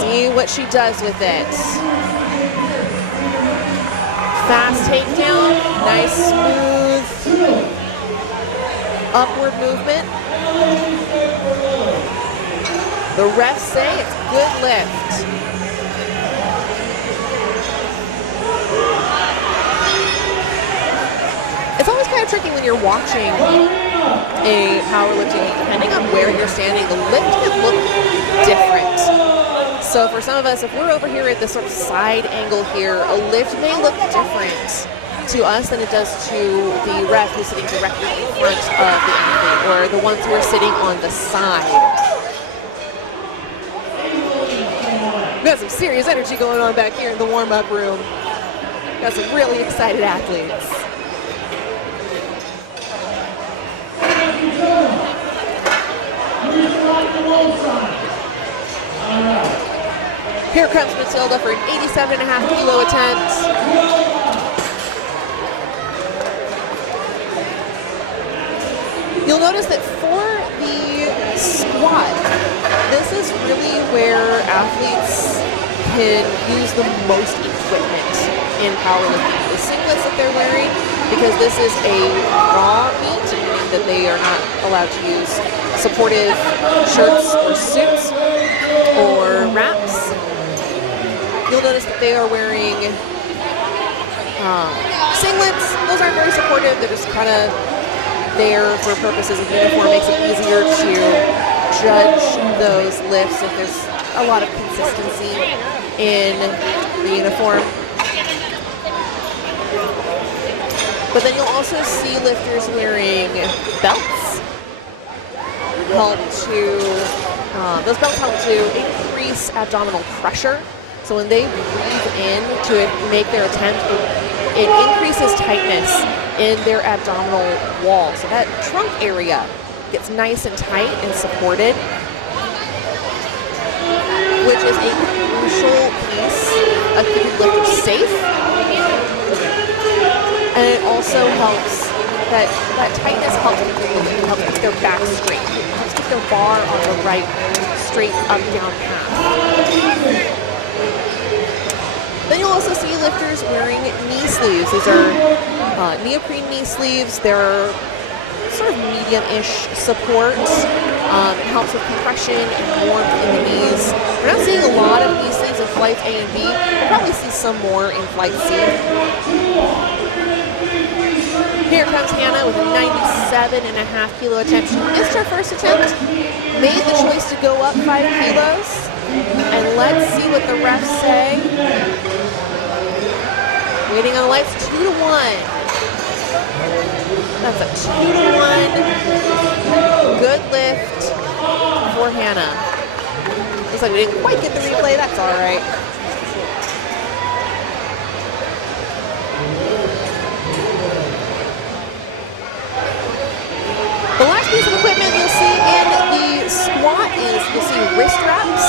See what she does with it. Fast takedown, nice smooth upward movement. The refs say it's good lift. It's always kind of tricky when you're watching a powerlifting meet. Depending on where you're standing, the lift can look different. So for some of us, if we're over here at this sort of side angle here, a lift may look different to us than it does to the ref who's sitting directly in front of the athlete, or the ones who are sitting on the side. We got some serious energy going on back here in the warm-up room. Got some really excited athletes. Here comes Matilda for an 87.5 kilo attempt. You'll notice that for the squat, this is really where athletes can use the most equipment in powerlifting. The singlets that they're wearing, because this is a raw meet, meaning that they are not allowed to use supportive shirts or suits or wraps. You'll notice that they are wearing singlets. Those aren't very supportive. They're just kind of there for purposes of uniform. Makes it easier to judge those lifts if there's a lot of consistency in the uniform. But then you'll also see lifters wearing belts. Those belts help to increase abdominal pressure. So when they breathe in to make their attempt, it increases tightness in their abdominal wall. So that trunk area gets nice and tight and supported, which is a crucial piece of keeping lifters safe. And it also helps, that tightness helps keep their back straight. It helps keep their bar on the right, straight up, down path. Then you'll also see lifters wearing knee sleeves. These are neoprene knee sleeves. They're sort of medium-ish support. It helps with compression and warmth in the knees. We're not seeing a lot of knee sleeves in flights A and B. We'll probably see some more in flight C. Here comes Hannah with a 97.5 kilo attempt. She missed her first attempt, made the choice to go up 5 kilos. And let's see what the refs say. Waiting on the lights, 2-1. That's a 2-1. Good lift for Hannah. Looks like we didn't quite get the replay, that's all right. The last piece of equipment you'll see in the squat is you'll see wrist wraps.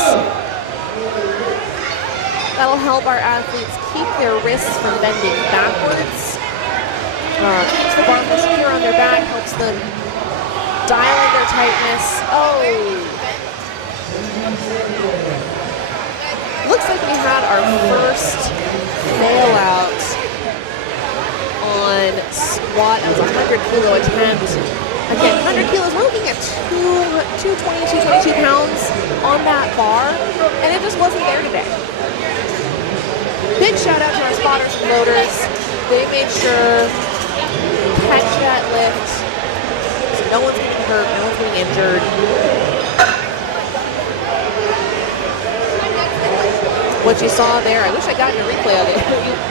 That'll help our athletes keep their wrists from bending backwards. Keeps the bar more secure on their back, helps them dial in their tightness. Oh! Looks like we had our first fail out on squat. That was a 100 kilo attempt. Again, 100 kilos, we're looking at 222 pounds on that bar, and it just wasn't there today. Big shout out to our spotters and loaders. They made sure to catch that lift so no one's getting hurt, no one's getting injured. What you saw there, I wish I got a replay of it.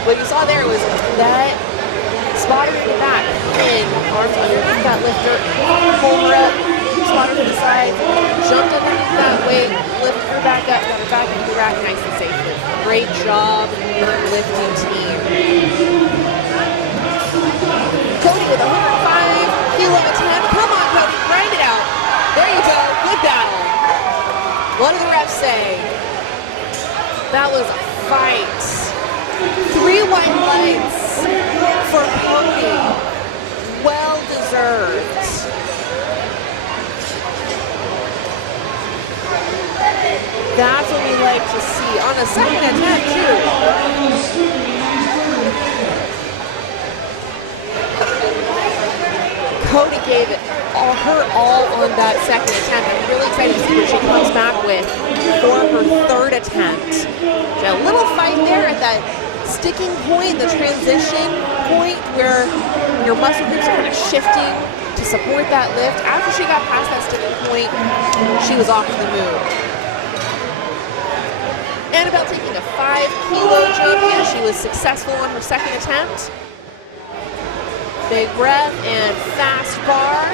What you saw there was that spotter in the back, in arms underneath that lifter, pull her up, spotter to the side, jumped underneath that weight, lifted her back up, got her back into the rack nice and safely. Great job, lifting team. Cody with a 105 kilo attempt. Come on, Cody, grind it out. There you go, good battle. What do the refs say? That was a fight. 3 white lights for Cody. Well deserved. That's what we like to see on a second attempt too. Cody gave it her all on that second attempt. I'm really excited to see what she comes back with for her third attempt. She had a little fight there at that sticking point, the transition point where your muscle groups are kind of shifting to support that lift. After she got past that sticking point, she was off to the moon. Annabelle taking a 5 kilo jump here. She was successful on her second attempt. Big breath and fast bar.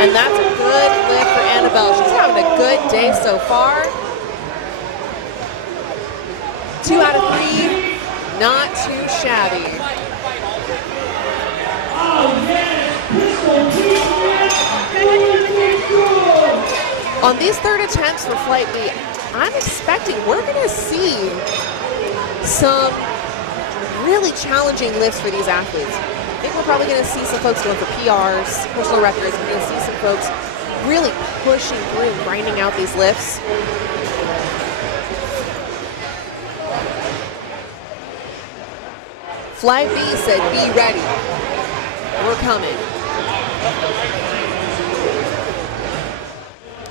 And that's a good lift for Annabelle. She's having a good day so far. 2 out of 3, not too shabby. On these third attempts for Flight B, I'm expecting we're going to see some really challenging lifts for these athletes. I think we're probably going to see some folks going for PRs, personal records. We're going to see some folks really pushing through, grinding out these lifts. Flight B said, be ready. We're coming.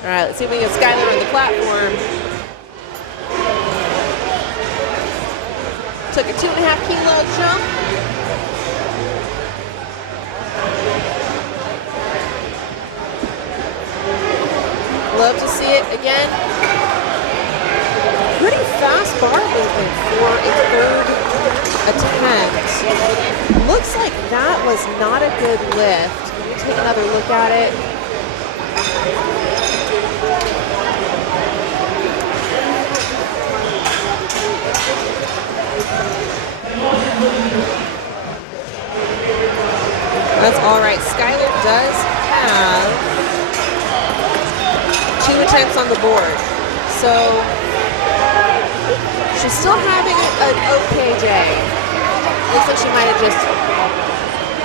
All right, let's see if we can get Skylar on the platform. Took a 2.5 kilo jump. Love to see it again. Pretty fast bar movement for a third attempt. Looks like that was not a good lift. Let me take another look at it. That's all right. Skylar does have 2 attempts on the board. So she's still having an okay day. Looks like she might have just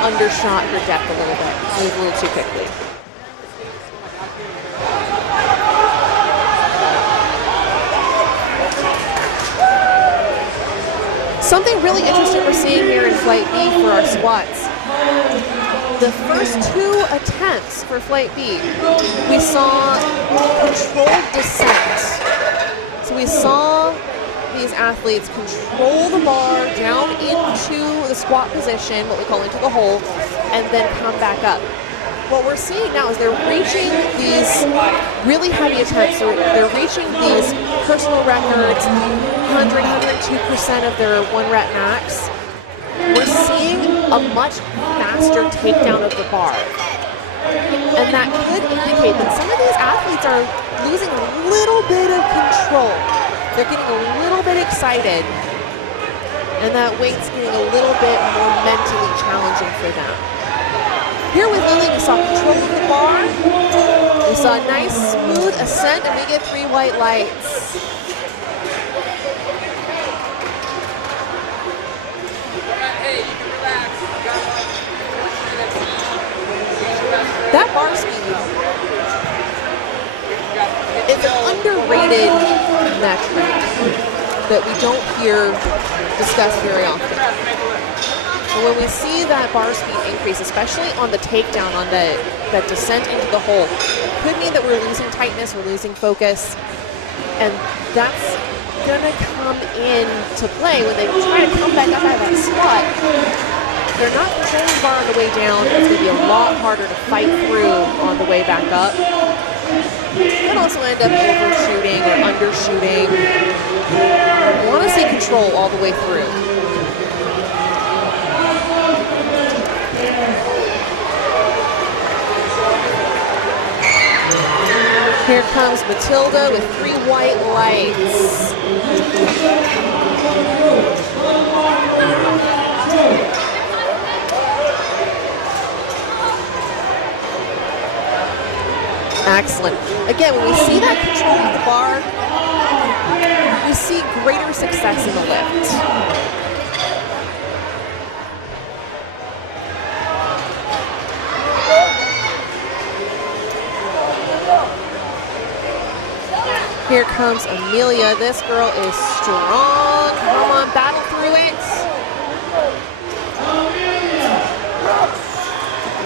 undershot her depth a little bit. Moved a little too quickly. Something really interesting we're seeing here in Flight B for our squats. The first 2 attempts for Flight B, we saw controlled descent. So we saw these athletes control the bar down into the squat position, what we call into the hole, and then come back up. What we're seeing now is they're reaching these really heavy attempts. They're reaching these personal records, 100, 102% of their 1 rep max. We're seeing a much faster takedown of the bar. And that could indicate that some of these athletes are losing a little bit of control. They're getting a little bit excited, and that weight's getting a little bit more mentally challenging for them. Here with Lily, we saw control of the bar. We saw a nice smooth ascent, and we get 3 white lights. That bar speed is an underrated metric that we don't hear discussed very often. But when we see that bar speed increase, especially on the takedown, on that descent into the hole, it could mean that we're losing tightness, we're losing focus, and that's gonna come into play when they try to come back up out of that squat. They're not controlling the bar on the way down. It's going to be a lot harder to fight through on the way back up. Could also end up overshooting or undershooting. You want to see control all the way through. Here comes Matilda with 3 white lights. Excellent. Again, when we see that control of the bar, we see greater success in the lift. Here comes Amelia. This girl is strong. Come on, battle through it.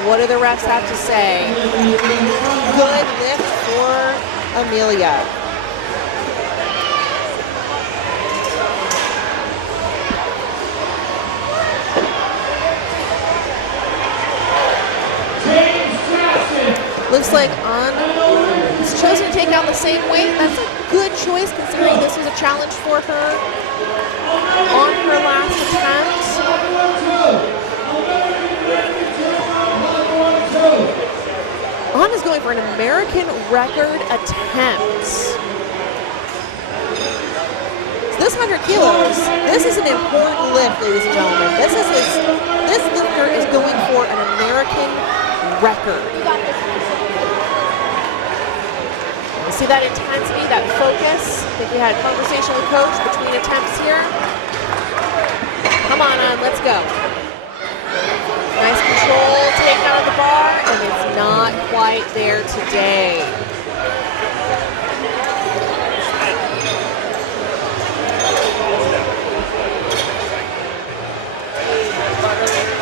What do the refs have to say? Good lift for Amelia. Looks like An's chosen to take out the same weight. That's a good choice considering this was a challenge for her on her last attempt. An is going for an American record attempt. So this 100 kilos, this is an important lift, ladies and gentlemen. This lifter is going for an American record. You see that intensity, that focus? I think we had a conversation with Coach between attempts here. Come on, An, let's go. Nice control, take out of the bar, and it's not quite there today.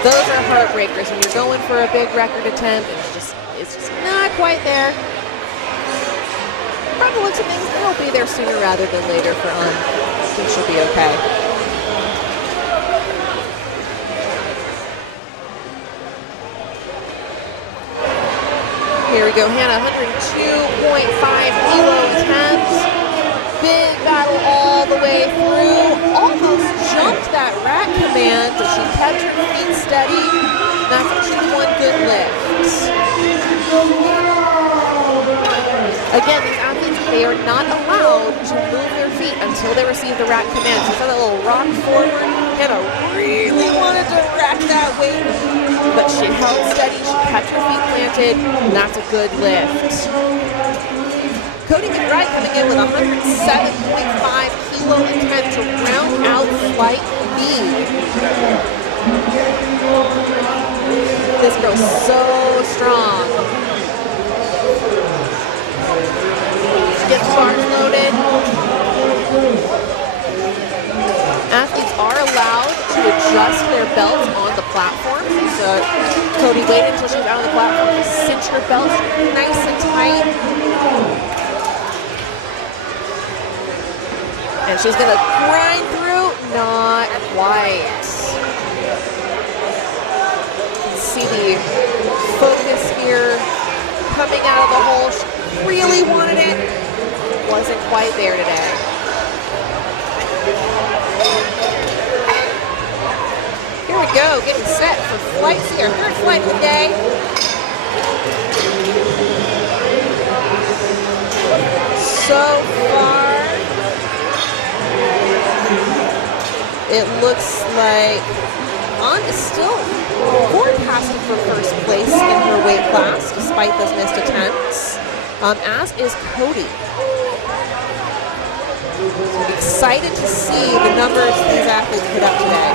Those are heartbreakers when you're going for a big record attempt. It's just not quite there. From the looks of things, it'll be there sooner rather than later for An. I think she'll be okay. Here we go, Hannah, 102.5 kilo attempt. Big battle all the way through. Almost jumped that rack command, but she kept her feet steady. That's what she won. Good lift. Again, these athletes, they are not allowed to move their feet until they receive the rack command. So saw that little rock forward. Hannah really wanted to rack that weight, but she held steady, she kept her feet planted, and that's a good lift. Cody McBride coming in with 107.5 kilo attempt to round out flight B. This girl's so strong. She gets bars loaded. Athletes are allowed to adjust their belts on the platform. So Cody waited until she was out on the platform to cinch her belt nice and tight. And she's gonna grind through, not quite. See the focus here coming out of the hole. She really wanted it. Wasn't quite there today. Here we go, getting set for flight C, our third flight of the day. So far, it looks like Anna's still forecasting for first place in her weight class, despite those missed attempts, as is Cody. So I'm excited to see the numbers these athletes put up today.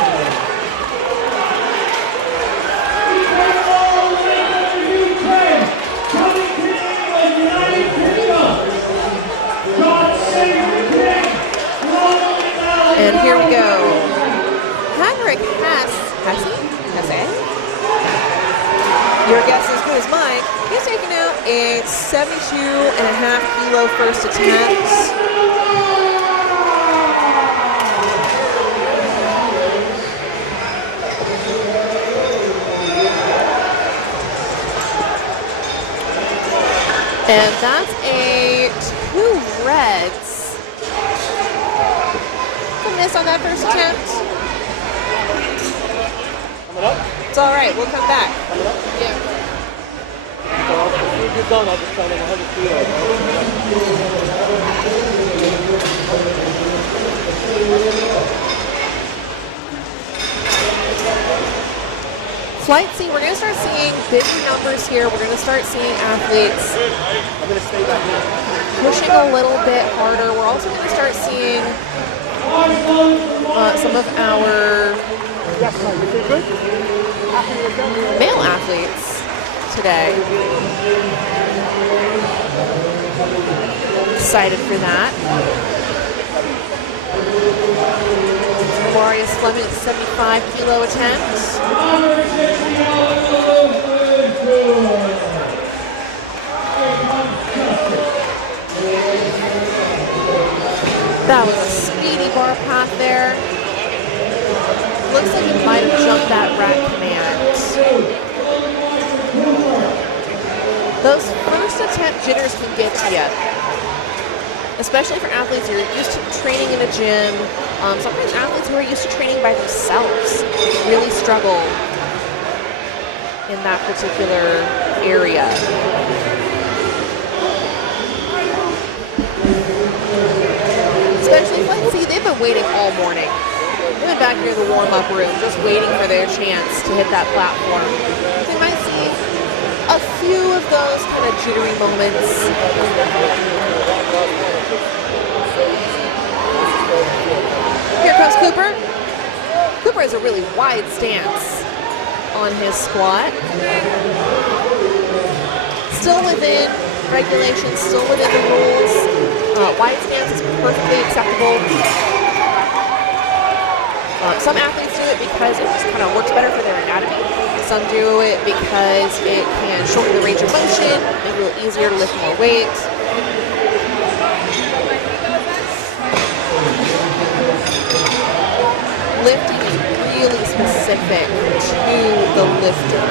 And here we go. Henrik Hesse? Your guess is as good as mine. He's taking out a 72.5 kilo first attempt. And that's a 2 reds. A miss on that first attempt. It's all right. We'll come back. Yeah. When you're done, I'll just tell them 100 kilos. Flight C, we're going to start seeing bigger numbers here. We're going to start seeing athletes pushing a little bit harder. We're also going to start seeing some of our male athletes today. Excited for that. Marius Fleming, 75 kilo attempt. That was a speedy bar path there. Looks like he might have jumped that rack command. Those first attempt jitters can get to you, especially for athletes who are used to training in a gym. Sometimes athletes who are used to training by themselves really struggle in that particular area. Especially, let's see, they've been waiting all morning. They've been back here in the warm-up room just waiting for their chance to hit that platform. They might see a few of those kind of jittery moments. Here comes Cooper. Cooper has a really wide stance on his squat. Still within regulations, still within the rules. Wide stance is perfectly acceptable. Some athletes do it because it just kind of works better for their anatomy. Some do it because it can shorten the range of motion, make it a little easier to lift more weight. Lifting is really specific to the lifter.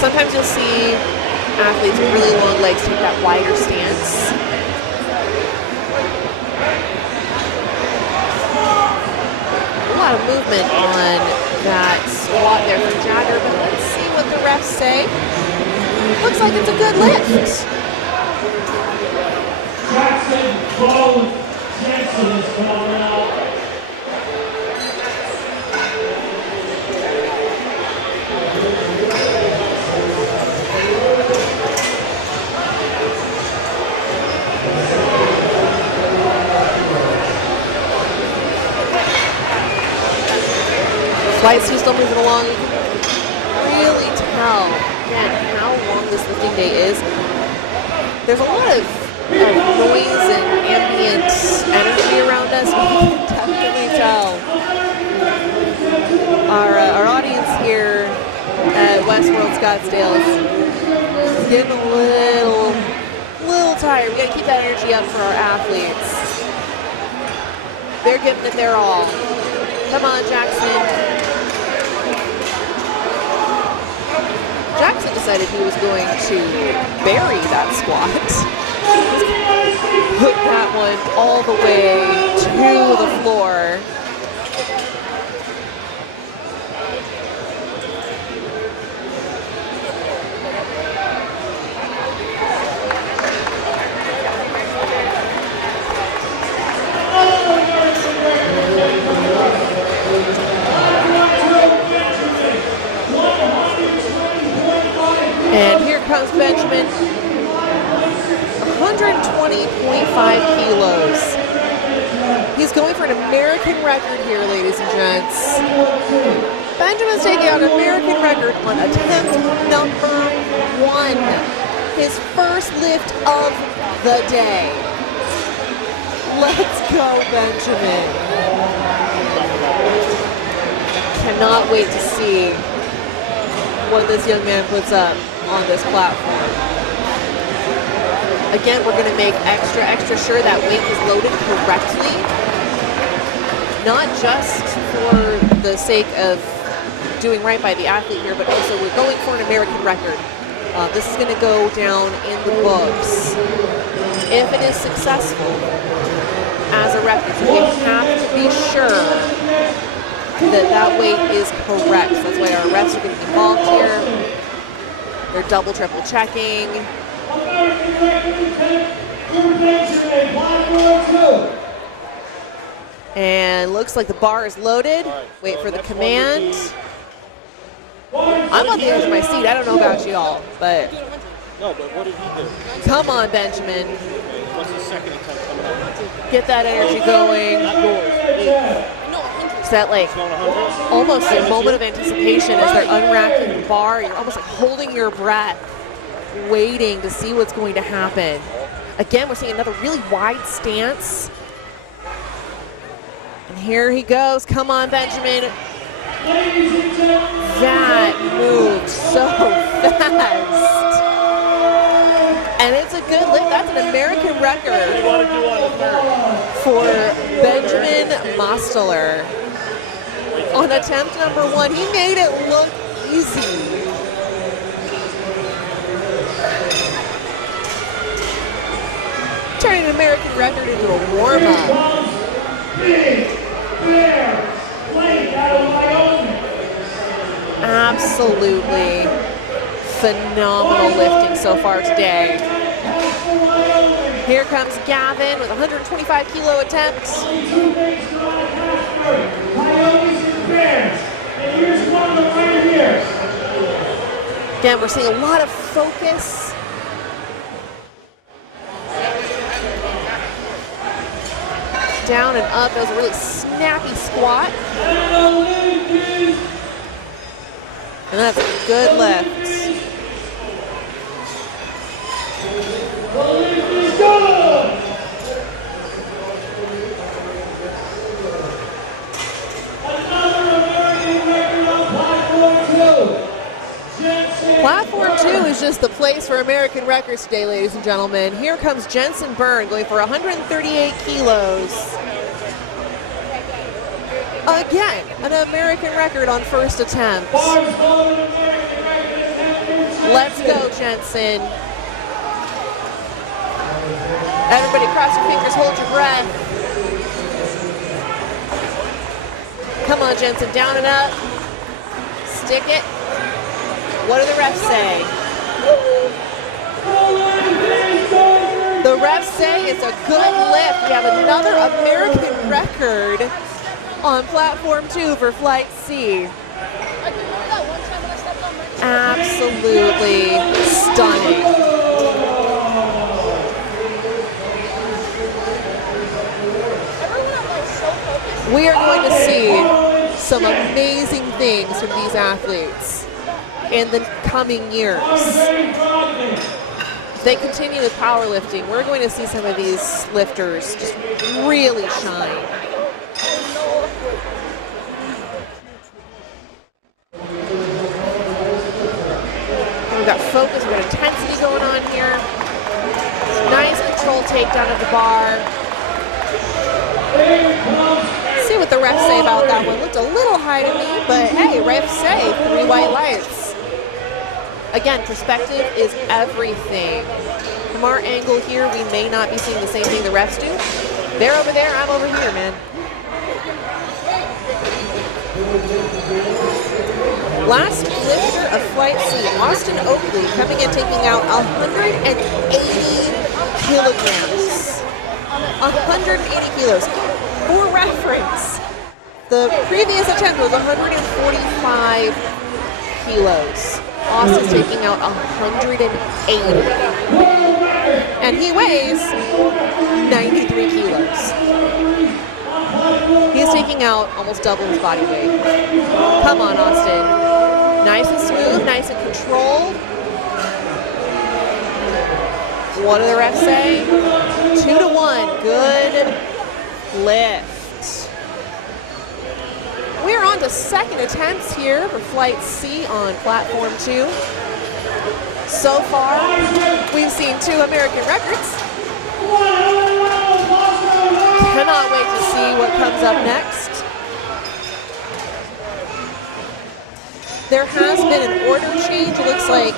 Sometimes you'll see athletes with really long legs take that wider stance. A lot of movement on that squat there from Jagger, but let's see what the refs say. Looks like it's a good lift. Jackson Bone Jensen is coming out. Flight C still moving along. You can really tell, again, how long this lifting day is. There's a lot of noise and ambient energy around us. We can definitely tell. Our audience here at Westworld Scottsdale is getting a little tired. We got to keep that energy up for our athletes. They're giving it their all. Come on, Jackson. Jackson decided he was going to bury that squat. Put that one all the way to the floor. And here comes Benjamin, 120.5 kilos. He's going for an American record here, ladies and gents. Benjamin's taking out an American record on attempt number 1. His first lift of the day. Let's go, Benjamin. Cannot wait to see what this young man puts up on this platform. Again, we're going to make extra sure that weight is loaded correctly, not just for the sake of doing right by the athlete here, but also we're going for an American record. This is going to go down in the books. If it is successful as a record, we have to be sure that weight is correct. That's why our refs are going to be involved here. They're double, triple checking. And looks like the bar is loaded. Wait for the command. I'm on the edge of my seat. I don't know about y'all, but No, but what did he do? come on, Benjamin. What's his second attempt coming up? Get that energy going. Not yours. It's that like almost a moment of anticipation as they're unwrapping the bar. You're almost like holding your breath, waiting to see what's going to happen. Again, we're seeing another really wide stance. And here he goes. Come on, Benjamin. That moved so fast. And it's a good lift. That's an American record for Benjamin Mosteler. On attempt number 1, he made it look easy. Turning an American record into a warm-up. Absolutely phenomenal lifting so far today. Here comes Gavin with 125 kilo attempts. Again, we're seeing a lot of focus. Down and up. That was a really snappy squat. And that's a good lift. Platform 2 is just the place for American records today, ladies and gentlemen. Here comes Jensen Byrne going for 138 kilos. Again, an American record on first attempt. Let's go, Jensen. Everybody cross your fingers, hold your breath. Come on, Jensen, down and up. Stick it. What do the refs say? The refs say it's a good lift. We have another American record on platform 2 for flight C. Absolutely stunning. We are going to see some amazing things from these athletes in the coming years. If they continue with powerlifting, we're going to see some of these lifters just really shine. We've got focus, we've got intensity going on here. Nice control takedown of the bar. See what the refs say about that one. Looked a little high to me, but hey, refs say 3 white lights. Again, perspective is everything. From our angle here, we may not be seeing the same thing the refs do. They're over there, I'm over here, man. Last lifter of Flight C, Austin Oakley, coming in taking out 180 kilograms. 180 kilos. For reference, the previous attempt was 145 kilos. Austin's taking out 180. And he weighs 93 kilos. He's taking out almost double his body weight. Come on, Austin. Nice and smooth, nice and controlled. What do the refs say? 2-1, good lift. We're on to second attempts here for Flight C on platform 2. So far, we've seen 2 American records. Cannot wait to see what comes up next. There has been an order change. It looks like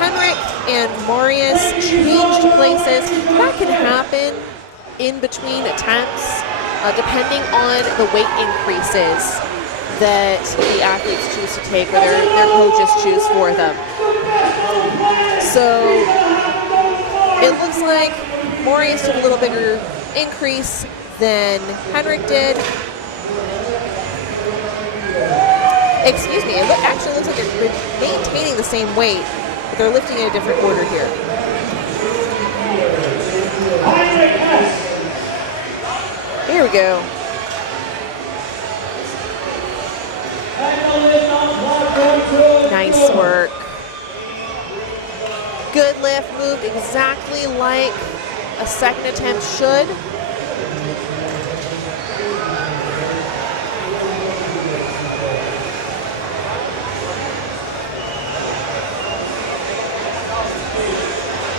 Henrik and Marius changed places. That can happen in between attempts, depending on the weight increases that the athletes choose to take or their coaches choose for them. So it looks like Marius took a little bigger increase than Henrik did. Excuse me, actually looks like they're maintaining the same weight, but they're lifting in a different order here. Here we go. Nice work. Good lift, moved exactly like a second attempt should.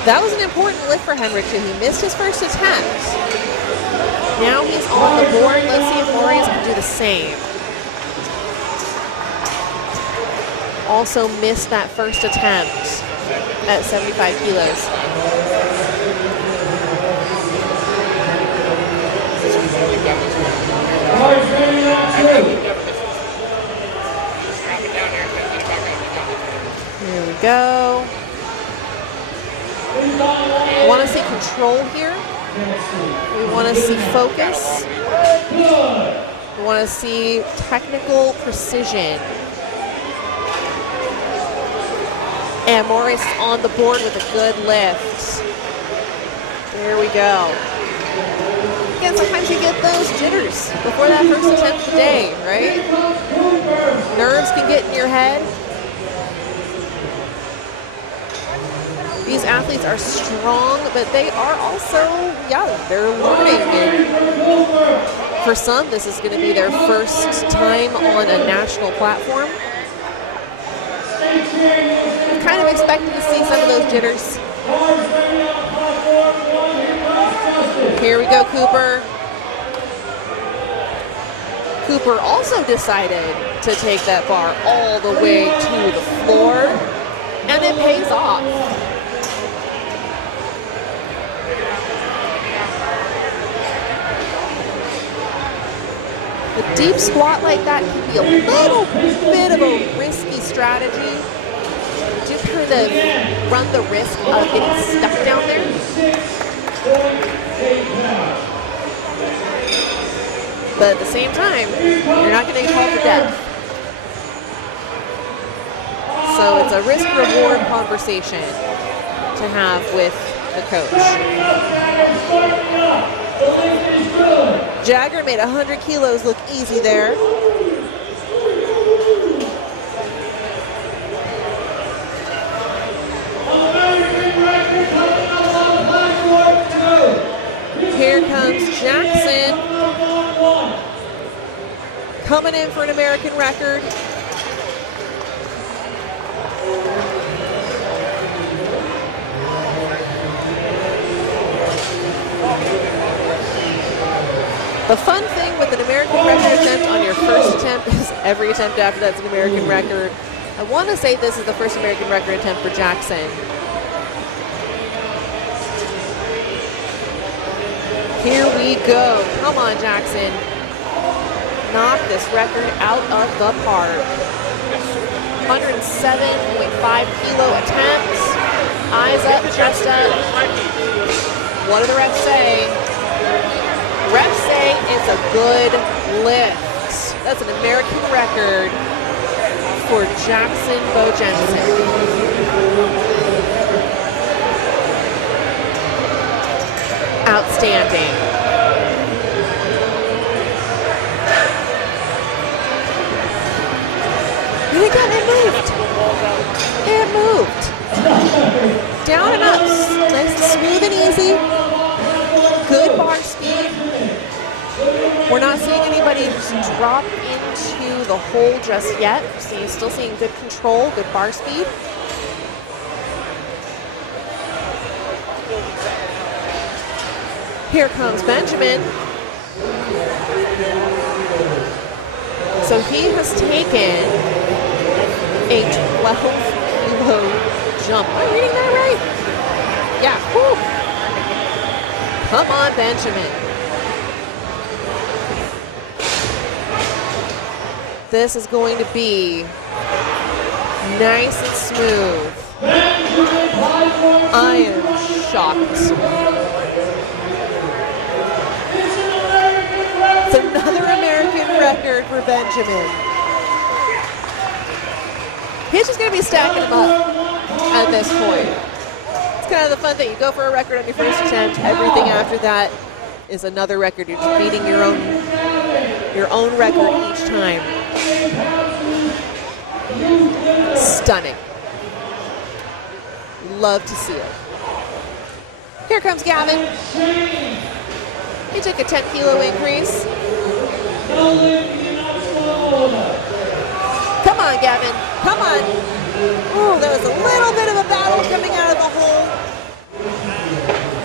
That was an important lift for Henrik too. He missed his first attempt. Now he's on the board. Let's see if Marius can do the same. Also missed that first attempt at 75 kilos. Here we go. We want to see control here. We want to see focus. We want to see technical precision. And Maurice on the board with a good lift. There we go. Again, sometimes you get those jitters before that first attempt of the day, right? Nerves can get in your head. These athletes are strong, but they are also young. They're learning. And for some, this is going to be their first time on a national platform. Kind of expected to see some of those jitters. Here we go, Cooper. Cooper also decided to take that bar all the way to the floor, and it pays off. A deep squat like that can be a little bit of a risky strategy. You kind of run the risk of getting stuck down there. But at the same time, you're not going to get called for death. So it's a risk-reward conversation to have with the coach. Jagger made 100 kilos look easy there. Here comes Jackson, coming in for an American record. Every attempt after that's an American record. I want to say this is the first American record attempt for Jackson. Here we go. Come on, Jackson. Knock this record out of the park. 107.5 kilo attempts. Eyes up, chest up. What do the refs say? Refs say it's a good lift. That's an American record for Jackson Bo Jensen. Outstanding. And again, it moved. It moved. Down and up. Nice, smooth and easy. Good bar speed. We're not seeing anybody drop into the hole just yet. So you're still seeing good control, good bar speed. Here comes Benjamin. So he has taken a 12-kilo jump. Am I reading that right? Yeah. Woo. Come on, Benjamin. This is going to be nice and smooth. I am shocked. It's another American record for Benjamin. He's just going to be stacking them up at this point. It's kind of the fun thing. You go for a record on your first attempt. Everything after that is another record. You're just beating your own record each time. Stunning. Love to see it. Here comes Gavin. He took a 10-kilo increase. Come on, Gavin. Come on. Oh, there was a little bit of a battle coming out of the hole.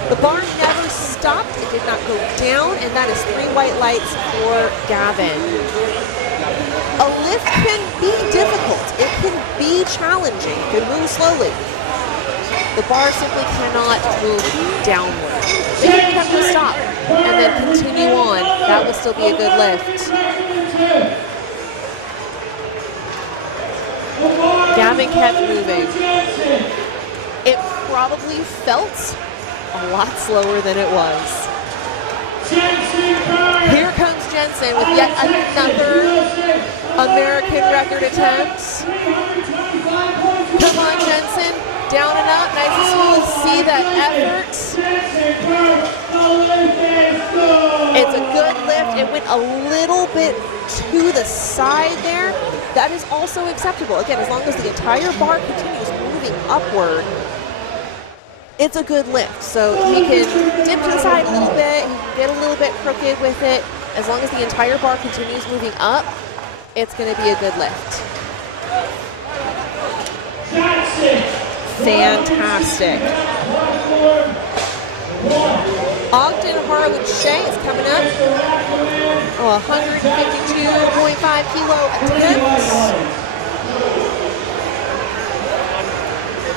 The bar never stopped. It did not go down, and that is 3 white lights for Gavin. A lift can be difficult. It can be challenging. It can move slowly. The bar simply cannot move downward. They can come to a stop and then continue on. That will still be a good lift. Gavin kept moving. It probably felt a lot slower than it was. Here comes Jensen with yet another American record attempt. Come on, Jensen. Down and up, nice and smooth. See that effort. It's a good lift. It went a little bit to the side there. That is also acceptable. Again, as long as the entire bar continues moving upward, it's a good lift. So he can dip to the side a little bit, he can get a little bit crooked with it. As long as the entire bar continues moving up, it's going to be a good lift. Fantastic. Ogden Harwood Shea is coming up. 152.5 kilo attempts.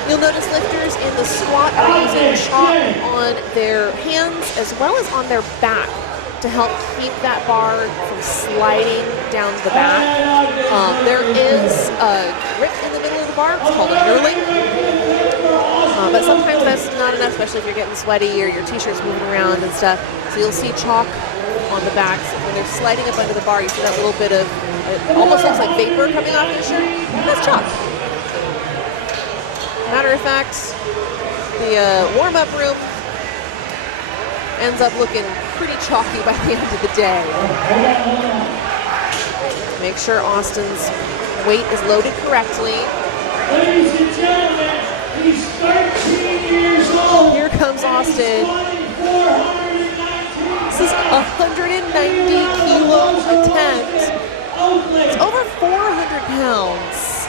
You'll notice lifters in the squat are using chalk on their hands as well as on their back to help keep that bar from sliding down the back. There is a grip in the middle of the bar. It's called a knurling. But sometimes that's not enough, especially if you're getting sweaty or your t-shirt's moving around and stuff. So you'll see chalk on the backs. When they're sliding up under the bar, you see that little bit of, it almost looks like vapor coming off your shirt. That's chalk. Matter of fact, the warm-up room ends up looking pretty chalky by the end of the day. Make sure Austin's weight is loaded correctly. Ladies and gentlemen, he's 13 years old. Here comes Austin. This is 190 kilo attempt. It's over 400 pounds.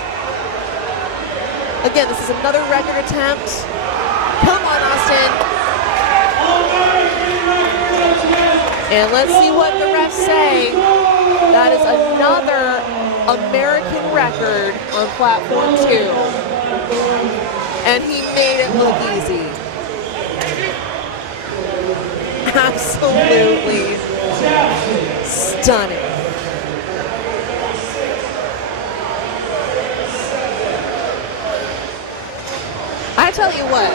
Again, this is another record attempt. Come on, Austin. And let's see what the refs say. That is another American record on platform 2. And he made it look easy. Absolutely stunning. I tell you what,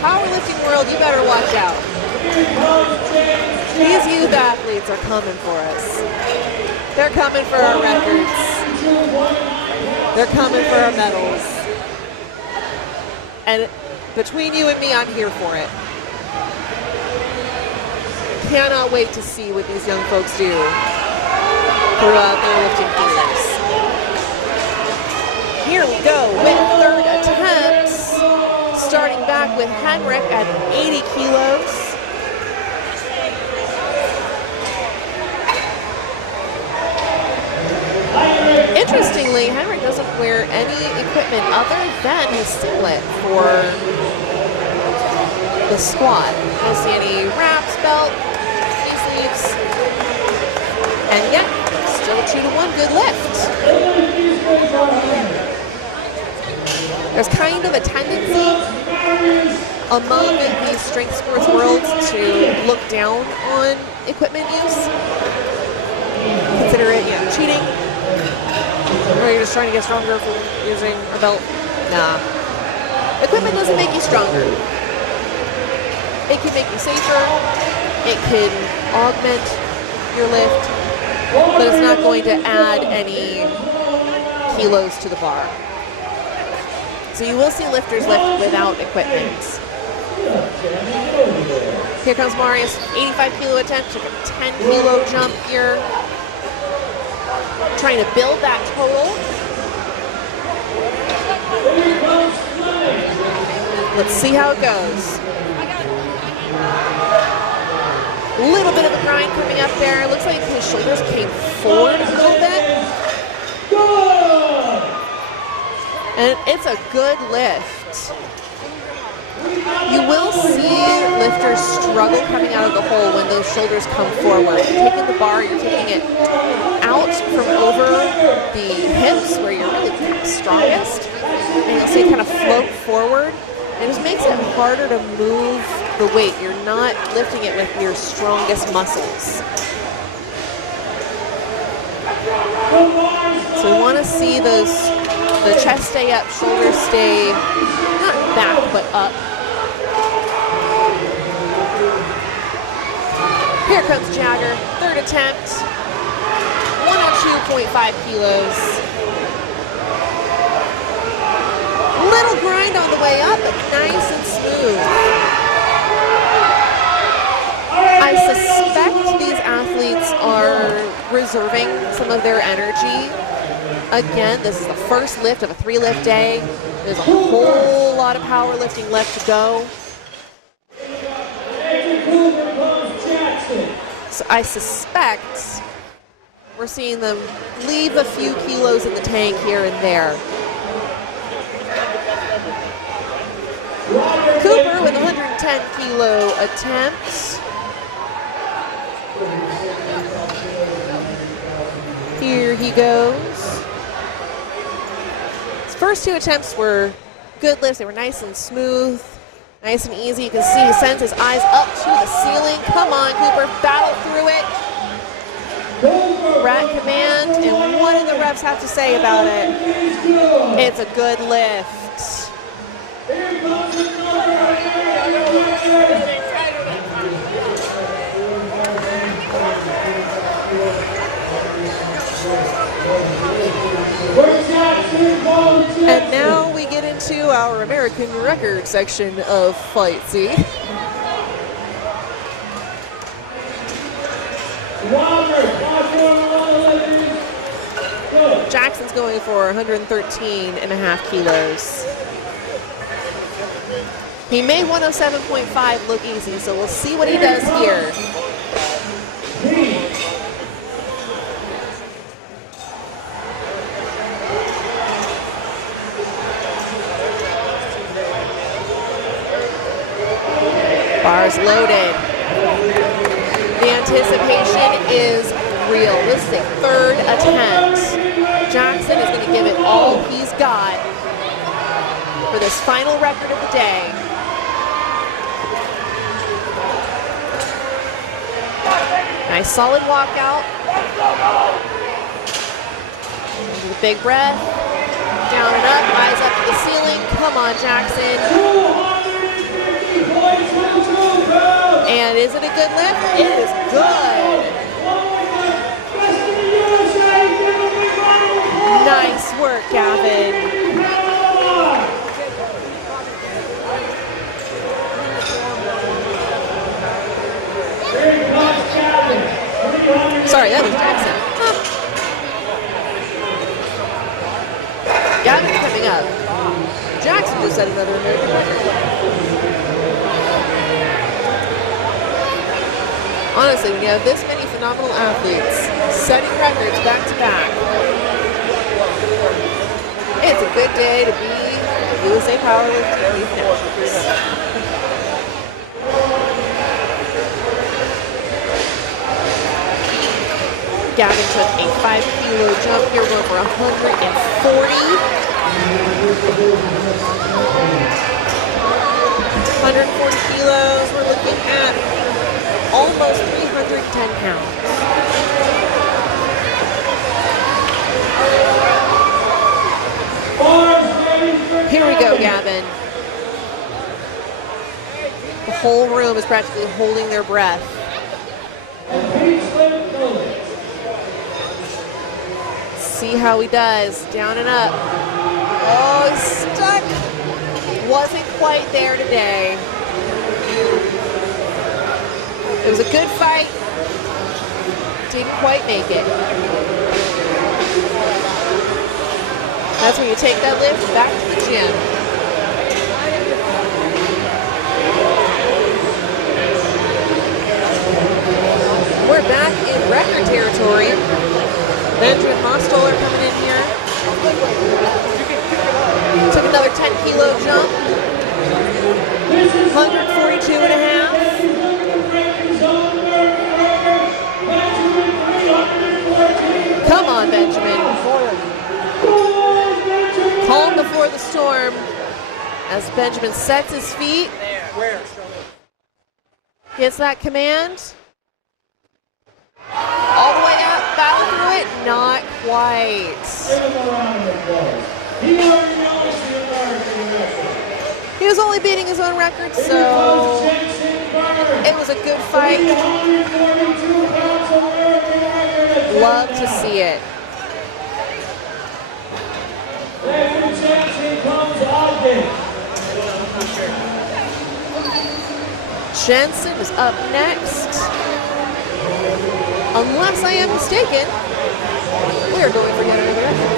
powerlifting world, you better watch out. These youth athletes are coming for us. They're coming for our records. They're coming for our medals. And between you and me, I'm here for it. Cannot wait to see what these young folks do throughout their lifting careers. Here we go with third attempts. Starting back with Henrik at 80 kilos. Interestingly, Henrik doesn't wear any equipment other than his singlet for the squat. You don't see any wraps, belt, knee sleeves, and yet still a 2-to-1 good lift. There's kind of a tendency among these strength sports worlds to look down on equipment use. Consider it, cheating. Or you're just trying to get stronger from using a belt. Nah. Equipment doesn't make you stronger. It can make you safer. It can augment your lift, but it's not going to add any kilos to the bar. So you will see lifters lift without equipment. Here comes Marius, 85 kilo attempt, took a 10 kilo jump here. Trying to build that total. Let's see how it goes. A little bit of a grind coming up there. It looks like his shoulders came forward a little bit. And it's a good lift. You will see lifters struggle coming out of the hole when those shoulders come forward. You're taking the bar, you're taking it out from over the hips where you're really strongest. And you'll see it kind of float forward. It just makes it harder to move the weight. You're not lifting it with your strongest muscles. So we want to see the chest stay up, shoulders stay not back but up. Here comes Jagger, third attempt, 102.5 kilos. Little grind on the way up, but nice and smooth. I suspect these athletes are reserving some of their energy. Again, this is the first lift of a 3-lift day. There's a whole lot of powerlifting left to go. So I suspect we're seeing them leave a few kilos in the tank here and there. Cooper with 110 kilo attempts. Here he goes. His first 2 attempts were good lifts. They were nice and smooth, nice and easy. You can see he sends his eyes up to the ceiling. Come on, Cooper, battle through it. Rat command, and what do the refs have to say about it? It's a good lift. And now we get into our American record section of Fight C. Jackson's going for 113.5 kilos. He made 107.5 look easy, so we'll see what he does here. Bars loaded. The anticipation is real. This is a third attempt. Jackson is going to give it all he's got for this final record of the day. Nice solid walkout. Into the big breath. Down and up, eyes up to the ceiling. Come on, Jackson. And is it a good lift? It is good. Nice work, Gavin. Sorry, that was Jackson. Gavin coming up. Jackson just set another American record. Honestly, when you have this many phenomenal athletes setting records back to back, it's a good day to be a USA Powerlifting Youth Nationals. Gavin took a 5-kilo jump here, going for 140. 140 kilos, we're looking at almost 310 pounds. Here we go, Gavin. The whole room is practically holding their breath. See how he does. Down and up. Oh, he's stuck. Wasn't quite there today. It was a good fight. Didn't quite make it. That's when you take that lift back to the gym. We're back in record territory. Benjamin Mostoller coming in here. Took another 10-kilo jump. 142 and a half. Come on, Benjamin. Calm before the storm as Benjamin sets his feet. Gets that command. All the way up, battle through it, not quite. He was only beating his own record, so it was a good fight. Love to see it. Jensen is up next. Unless I am mistaken, we are going for yet another record.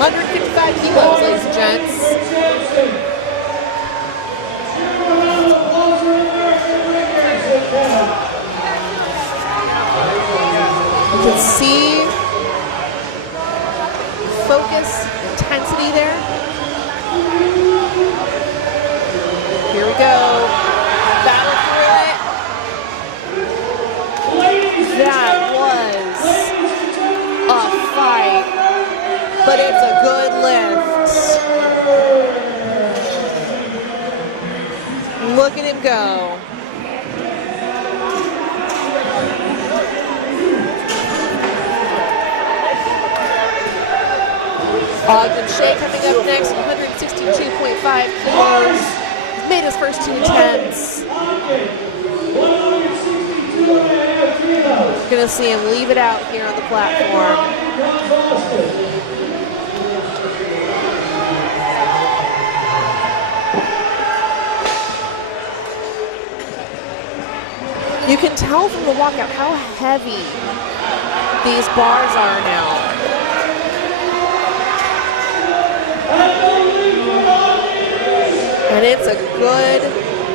155 kilos, ladies and gents. You can see focus, intensity there. Here we go. Battle through it. That was a fight, but it's a good lift. Look at him go. Ogden Shea coming up next, 162.5 kilos. Made his first 2 attempts. Gonna see him leave it out here on the platform. You can tell from the walkout how heavy these bars are now. And it's a good,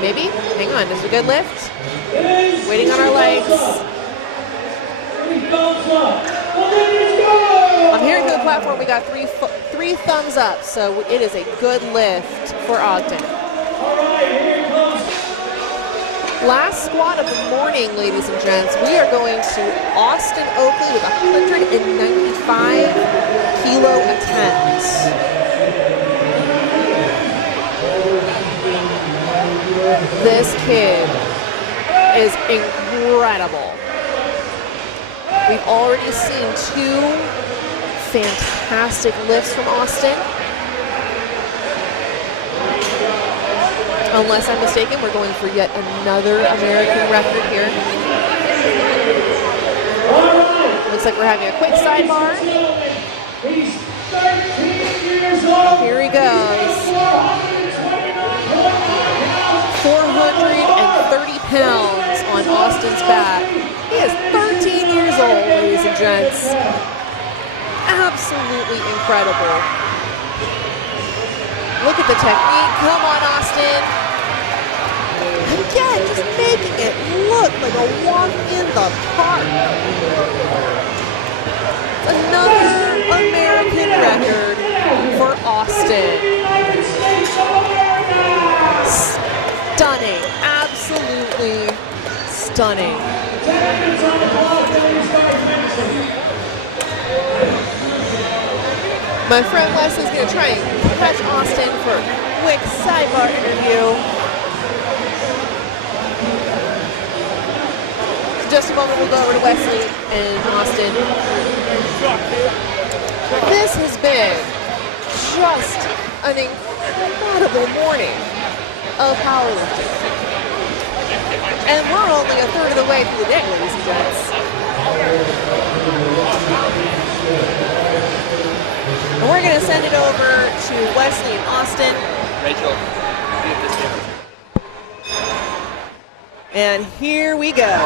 maybe, hang on, it's a good lift. Waiting on our legs. I'm hearing through the platform we got three thumbs up, so it is a good lift for Ogden. Last squat of the morning, ladies and gents. We are going to Austin Oakley with 195 5-kilo attempt. This kid is incredible. We've already seen 2 fantastic lifts from Austin. Unless I'm mistaken, we're going for yet another American record here. Looks like we're having a quick sidebar. Here he goes. 430 pounds on Austin's back. He is 13 years old, ladies and gents. Absolutely incredible. Look at the technique. Come on, Austin. Again, just making it look like a walk in the park. Another American record for Austin. Stunning. Absolutely stunning. My friend Leslie's going to try and catch Austin for a quick sidebar interview. In just a moment, we'll go over to Wesley and Austin. This has been just an incredible morning of powerlifting. And we're only a third of the way through the day, ladies and gents. And we're going to send it over to Wesley and Austin. Rachel, leave this here. And here we go.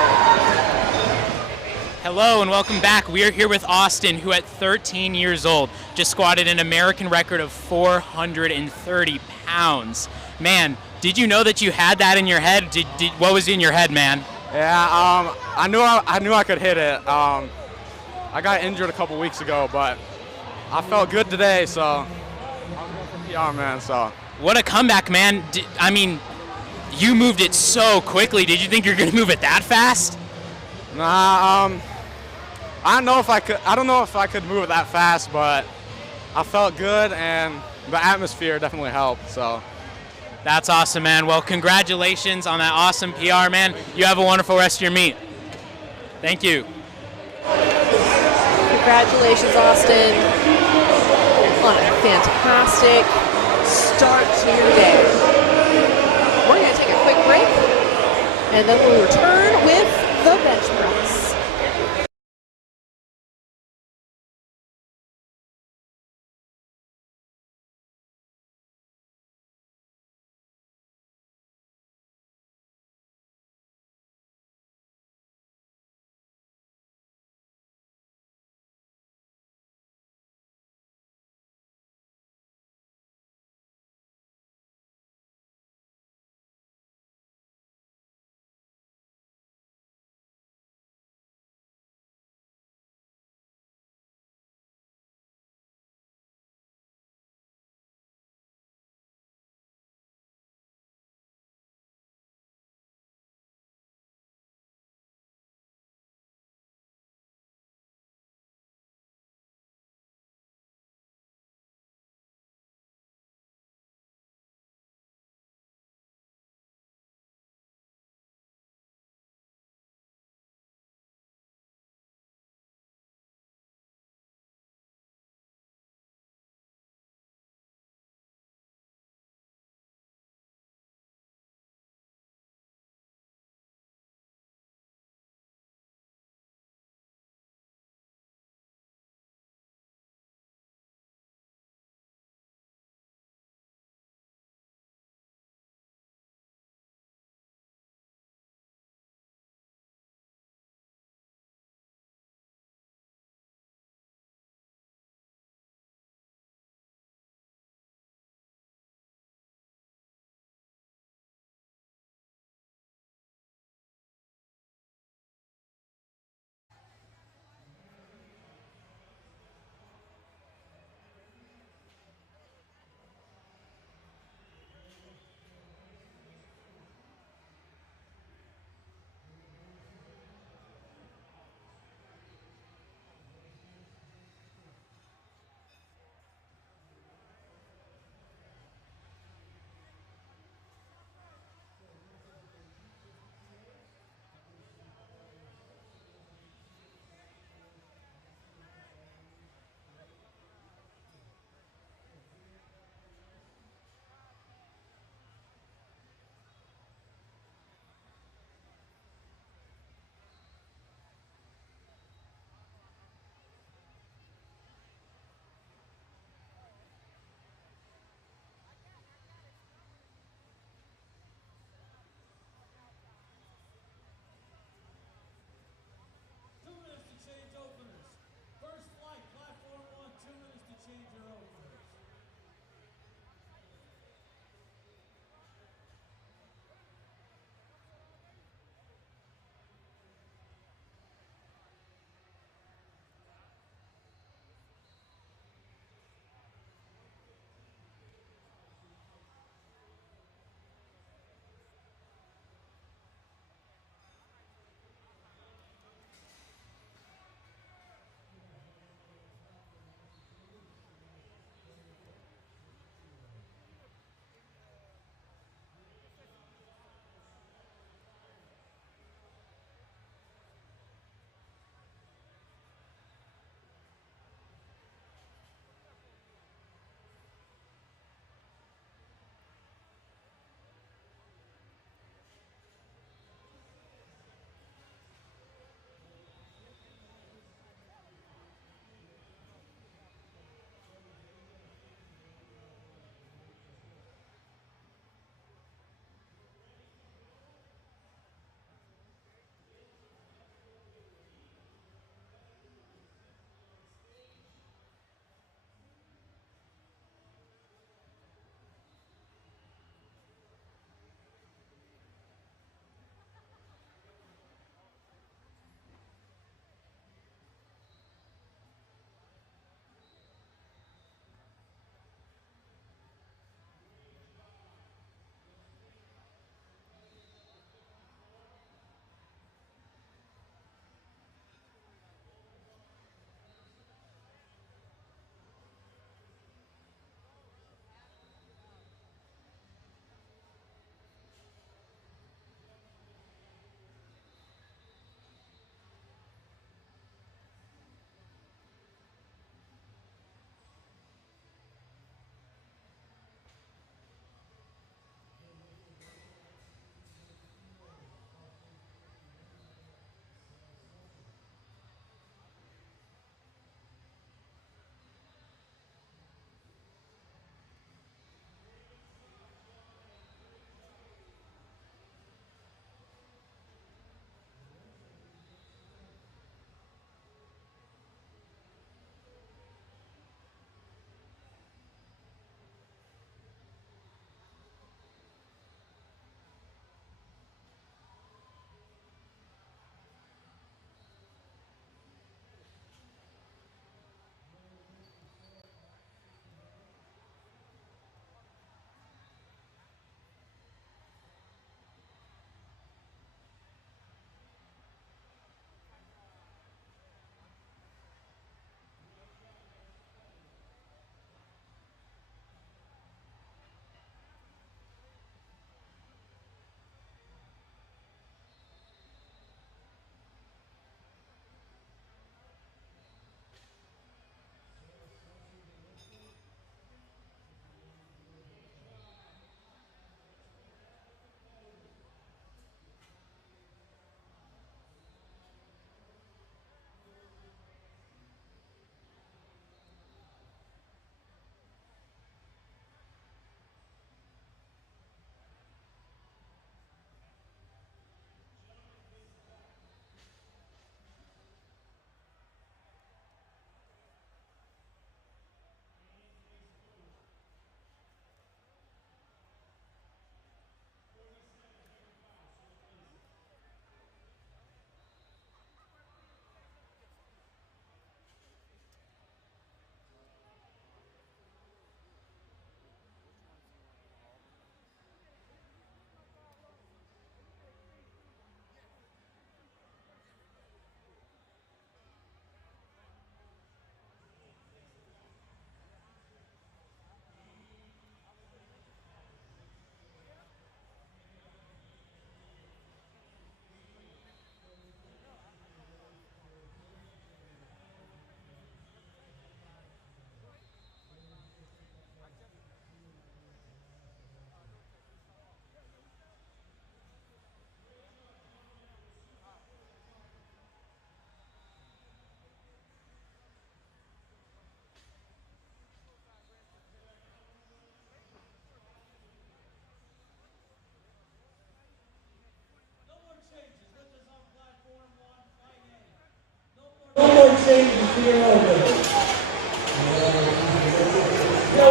Hello and welcome back. We are here with Austin, who at 13 years old just squatted an American record of 430 pounds. Man, did you know that you had that in your head? What was in your head, man? Yeah, I knew I could hit it. I got injured a couple weeks ago, but I felt good today, so I'm going for PR, man. So what a comeback, man! I mean, you moved it so quickly. Did you think you're gonna move it that fast? Nah, I don't know if I could move it that fast, but I felt good, and the atmosphere definitely helped. So that's awesome, man. Well, congratulations on that awesome PR, man. You have a wonderful rest of your meet. Thank you. Congratulations, Austin, on a fantastic start to your day. We're going to take a quick break, and then we'll return with the bench press.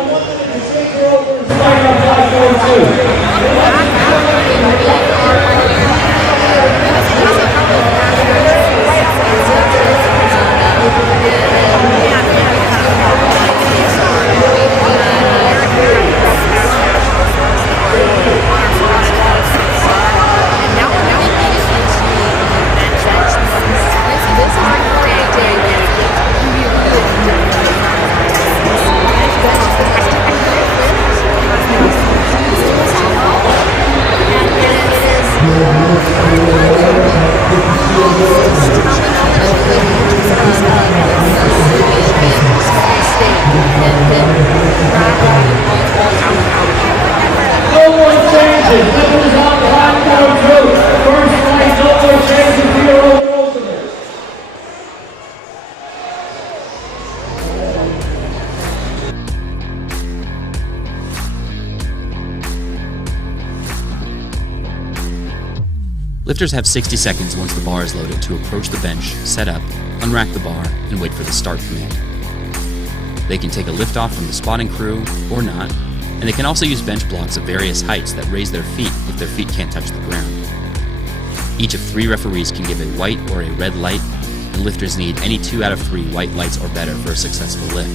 1 minute to change your over. Start on 5:42. No more changes. Lifters on 5:42. First flight, no more changes for your over ultimates. Lifters have 60 seconds once the bar is loaded to approach the bench, set up, unrack the bar, and wait for the start command. They can take a lift off from the spotting crew, or not, and they can also use bench blocks of various heights that raise their feet if their feet can't touch the ground. Each of 3 referees can give a white or a red light, and lifters need any 2 out of 3 white lights or better for a successful lift.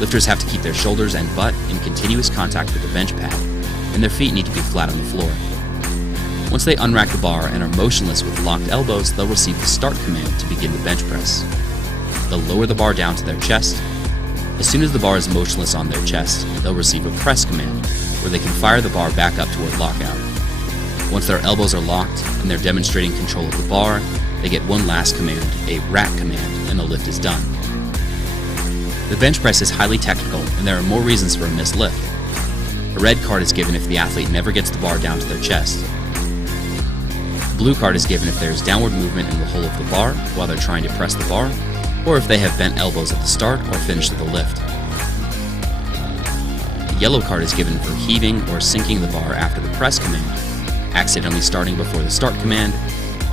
Lifters have to keep their shoulders and butt in continuous contact with the bench pad, and their feet need to be flat on the floor. Once they unrack the bar and are motionless with locked elbows, they'll receive the start command to begin the bench press. They'll lower the bar down to their chest. As soon as the bar is motionless on their chest, they'll receive a press command, where they can fire the bar back up toward lockout. Once their elbows are locked and they're demonstrating control of the bar, they get one last command, a rack command, and the lift is done. The bench press is highly technical, and there are more reasons for a missed lift. A red card is given if the athlete never gets the bar down to their chest. A blue card is given if there is downward movement in the hole of the bar while they're trying to press the bar, or if they have bent elbows at the start or finish of the lift. The yellow card is given for heaving or sinking the bar after the press command, accidentally starting before the start command,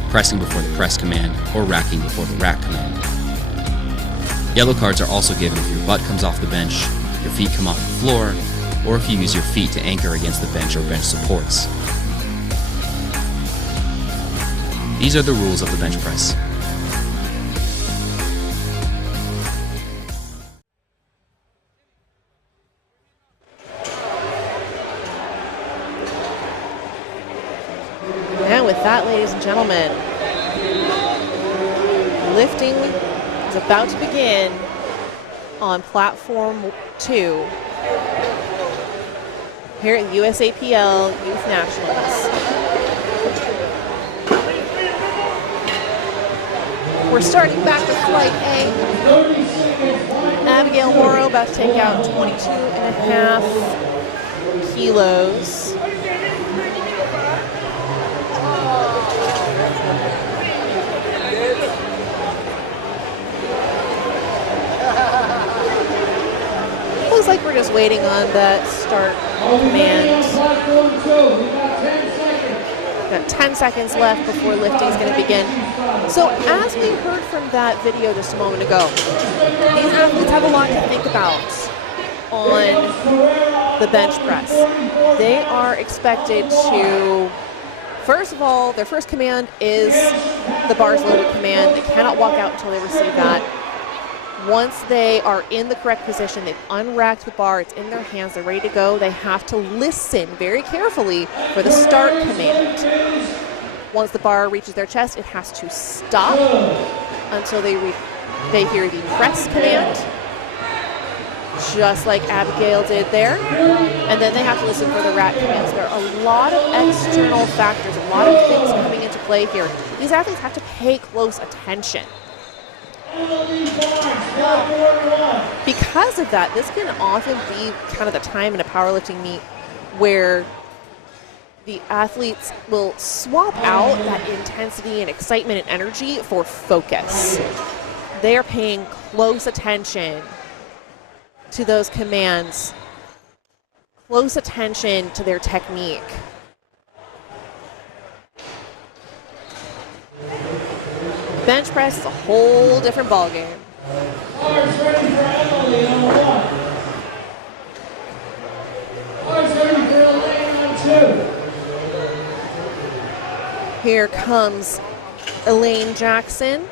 pressing before the press command, or racking before the rack command. Yellow cards are also given if your butt comes off the bench, your feet come off the floor, or if you use your feet to anchor against the bench or bench supports. These are the rules of the bench press. And with that, ladies and gentlemen, lifting is about to begin on platform 2 here at USAPL Youth Nationals. We're starting back with flight A. Abigail Morrow about to take out 22.5 kilos. Looks like we're just waiting on that start command. Got 10 seconds left before lifting is going to begin. So as we heard from that video just a moment ago, these athletes have a lot to think about on the bench press. They are expected to, first of all, their first command is the bars loaded command. They cannot walk out until they receive that. Once they are in the correct position, they've unracked the bar, it's in their hands, they're ready to go, they have to listen very carefully for the start command. Once the bar reaches their chest, it has to stop until they hear the press command, just like Abigail did there. And then they have to listen for the rack commands. There are a lot of external factors, a lot of things coming into play here. These athletes have to pay close attention. Because of that, this can often be kind of the time in a powerlifting meet where the athletes will swap out that intensity and excitement and energy for focus. They are paying close attention to those commands, close attention to their technique. Bench press is a whole different ballgame. Here comes Elaine Jackson.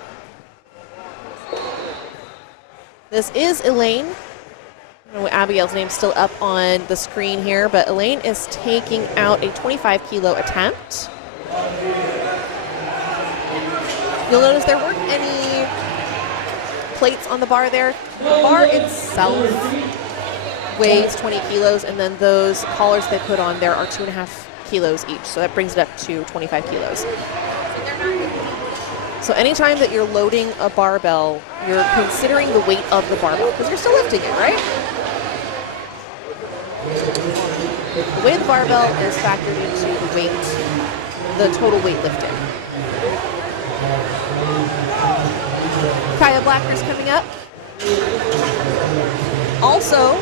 This is Elaine. I don't know, Abigail's name's still up on the screen here, but Elaine is taking out a 25 kilo attempt. You'll notice there weren't any plates on the bar there. The bar itself weighs 20 kilos, and then those collars they put on there are 2.5 kilos each, so that brings it up to 25 kilos. So anytime that you're loading a barbell, you're considering the weight of the barbell, because you're still lifting it, right? The weight of the barbell is factored into the weight, the total weight lifted. Kaya Blacker's coming up. Also,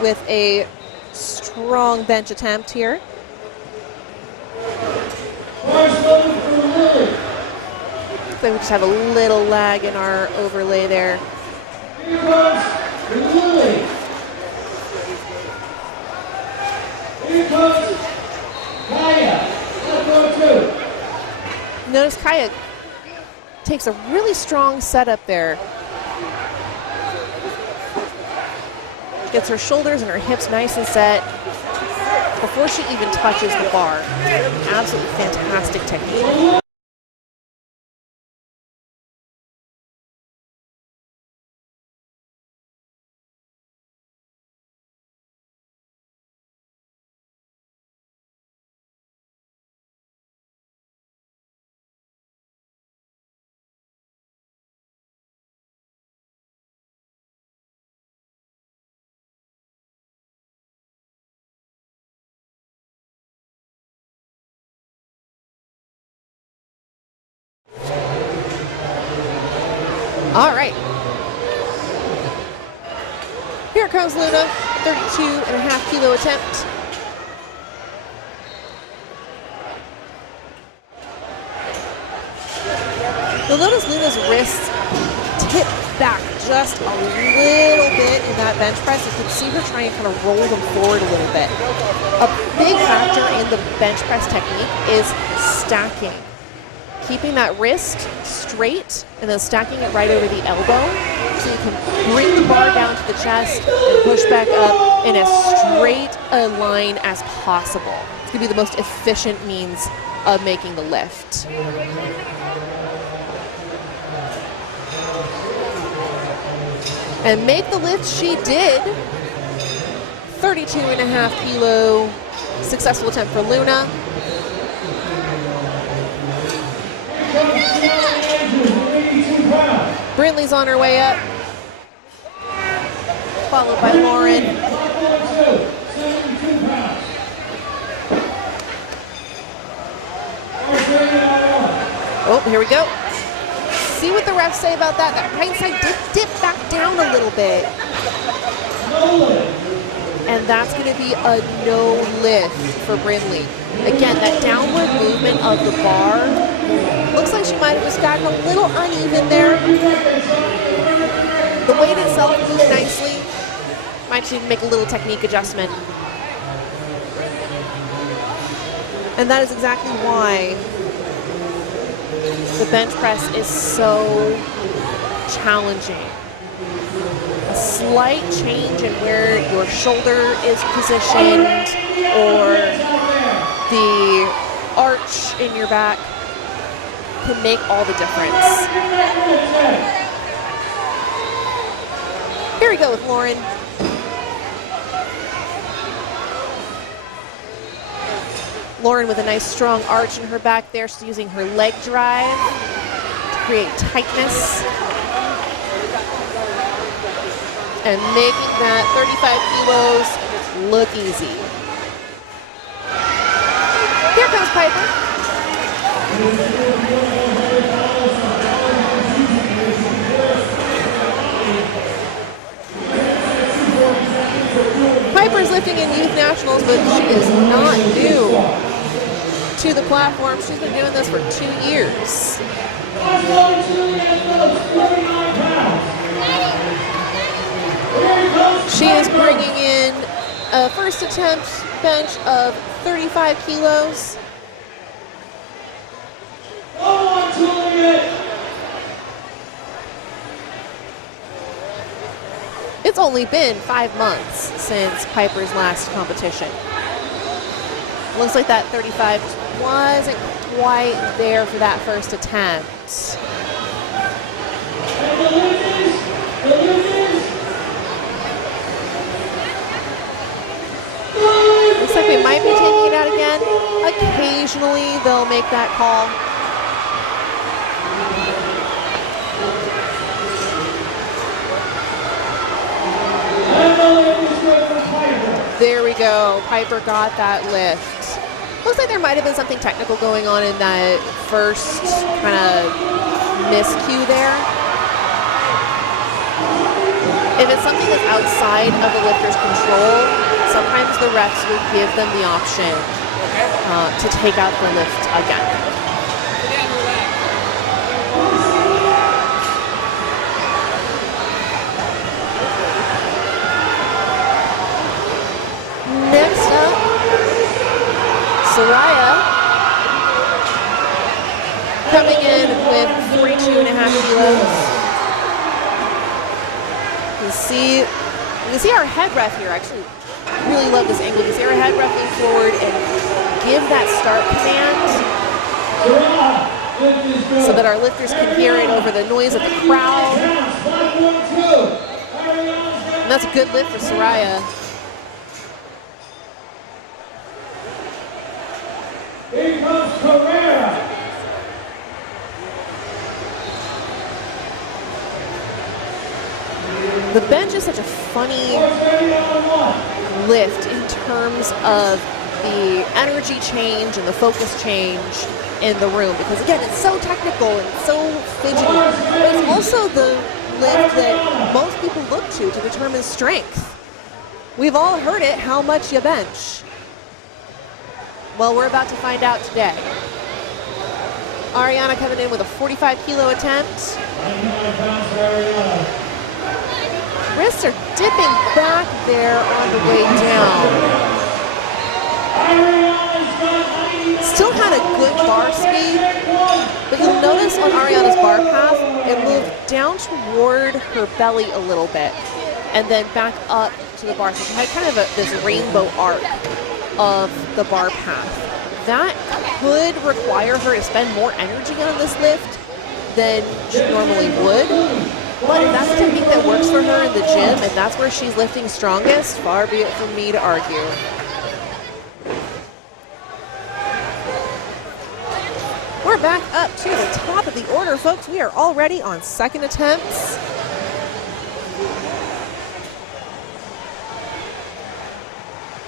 with a strong bench attempt here. So we just have a little lag in our overlay there. Here comes Lily. Here comes Kaya. Notice Kaya takes a really strong setup there. Gets her shoulders and her hips nice and set before she even touches the bar. Absolutely fantastic technique. All right. Here comes Luna, 32.5 kilo attempt. You'll notice Luna's wrists tip back just a little bit in that bench press. You can see her trying to kind of roll them forward a little bit. A big factor in the bench press technique is stacking. Keeping that wrist straight and then stacking it right over the elbow so you can bring the bar down to the chest and push back up in as straight a line as possible. It's going to be the most efficient means of making the lift. And make the lift she did. 32.5 kilo successful attempt for Luna. Brindley's on her way up, followed by Lauren. Oh, here we go. See what the refs say about that. That right side did dip back down a little bit. And that's going to be a no lift for Brindley. Again, that downward movement of the bar looks like she might have just gotten a little uneven there. The weight itself moved nicely. Might need to make a little technique adjustment. And that is exactly why the bench press is so challenging. A slight change in where your shoulder is positioned or the arch in your back can make all the difference. Here we go with Lauren. Lauren with a nice strong arch in her back there. She's using her leg drive to create tightness. And making that 35 kilos look easy. Here comes Piper. Piper's lifting in youth nationals, but she is not new to the platform. She's been doing this for 2 years. She is bringing in a first attempt bench of 35 kilos. It's only been 5 months since Piper's last competition. Looks like that 35 wasn't quite there for that first attempt. Looks like we might be taking it out again. Occasionally they'll make that call. There we go. Piper got that lift. Looks like there might have been something technical going on in that first kind of miscue there. If it's something that's outside of the lifter's control, sometimes the refs will give them the option to take out the lift again. Next up, Soraya coming in with 42.5 kilos. You can see our head ref here. I actually really love this angle. You can see our head ref lean forward and give that start command so that our lifters can hear it over the noise of the crowd. And that's a good lift for Soraya. Here comes Carrera. The bench is such a funny lift in terms of the energy change and the focus change in the room, because again, it's so technical and so fidgety, but it's also the lift that most people look to determine strength. We've all heard it, how much you bench. Well, we're about to find out today. Ariana coming in with a 45 kilo attempt. Wrists are dipping back there on the way down. Still had a good bar speed, but you'll notice on Ariana's bar path, it moved down toward her belly a little bit and then back up to the bar. So she had kind of this rainbow arc of the bar path. That could require her to spend more energy on this lift than she normally would. But if that's the technique that works for her in the gym and that's where she's lifting strongest, far be it from me to argue. We're back up to the top of the order, folks. We are already on second attempts.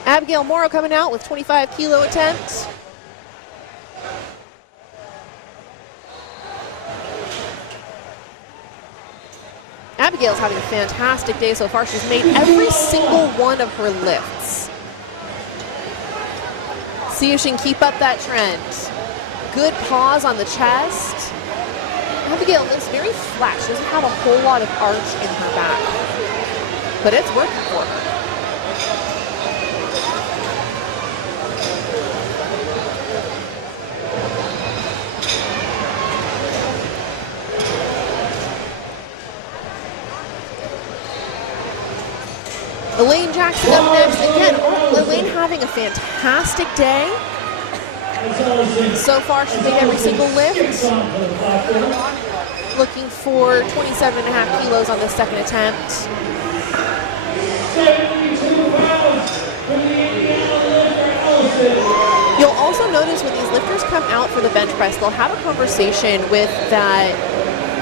Abigail Morrow coming out with 25 kilo attempt. Abigail's having a fantastic day so far. She's made every single one of her lifts. See if she can keep up that trend. Good pause on the chest. Abigail is very flat. She doesn't have a whole lot of arch in her back, but it's working for her. Elaine Jackson up next. Again, Elaine having a fantastic day. So far, she's made every single lift. Looking for 27.5 kilos on the second attempt. 72 pounds from the Indiana lifter, Allison. You'll also notice when these lifters come out for the bench press, they'll have a conversation with that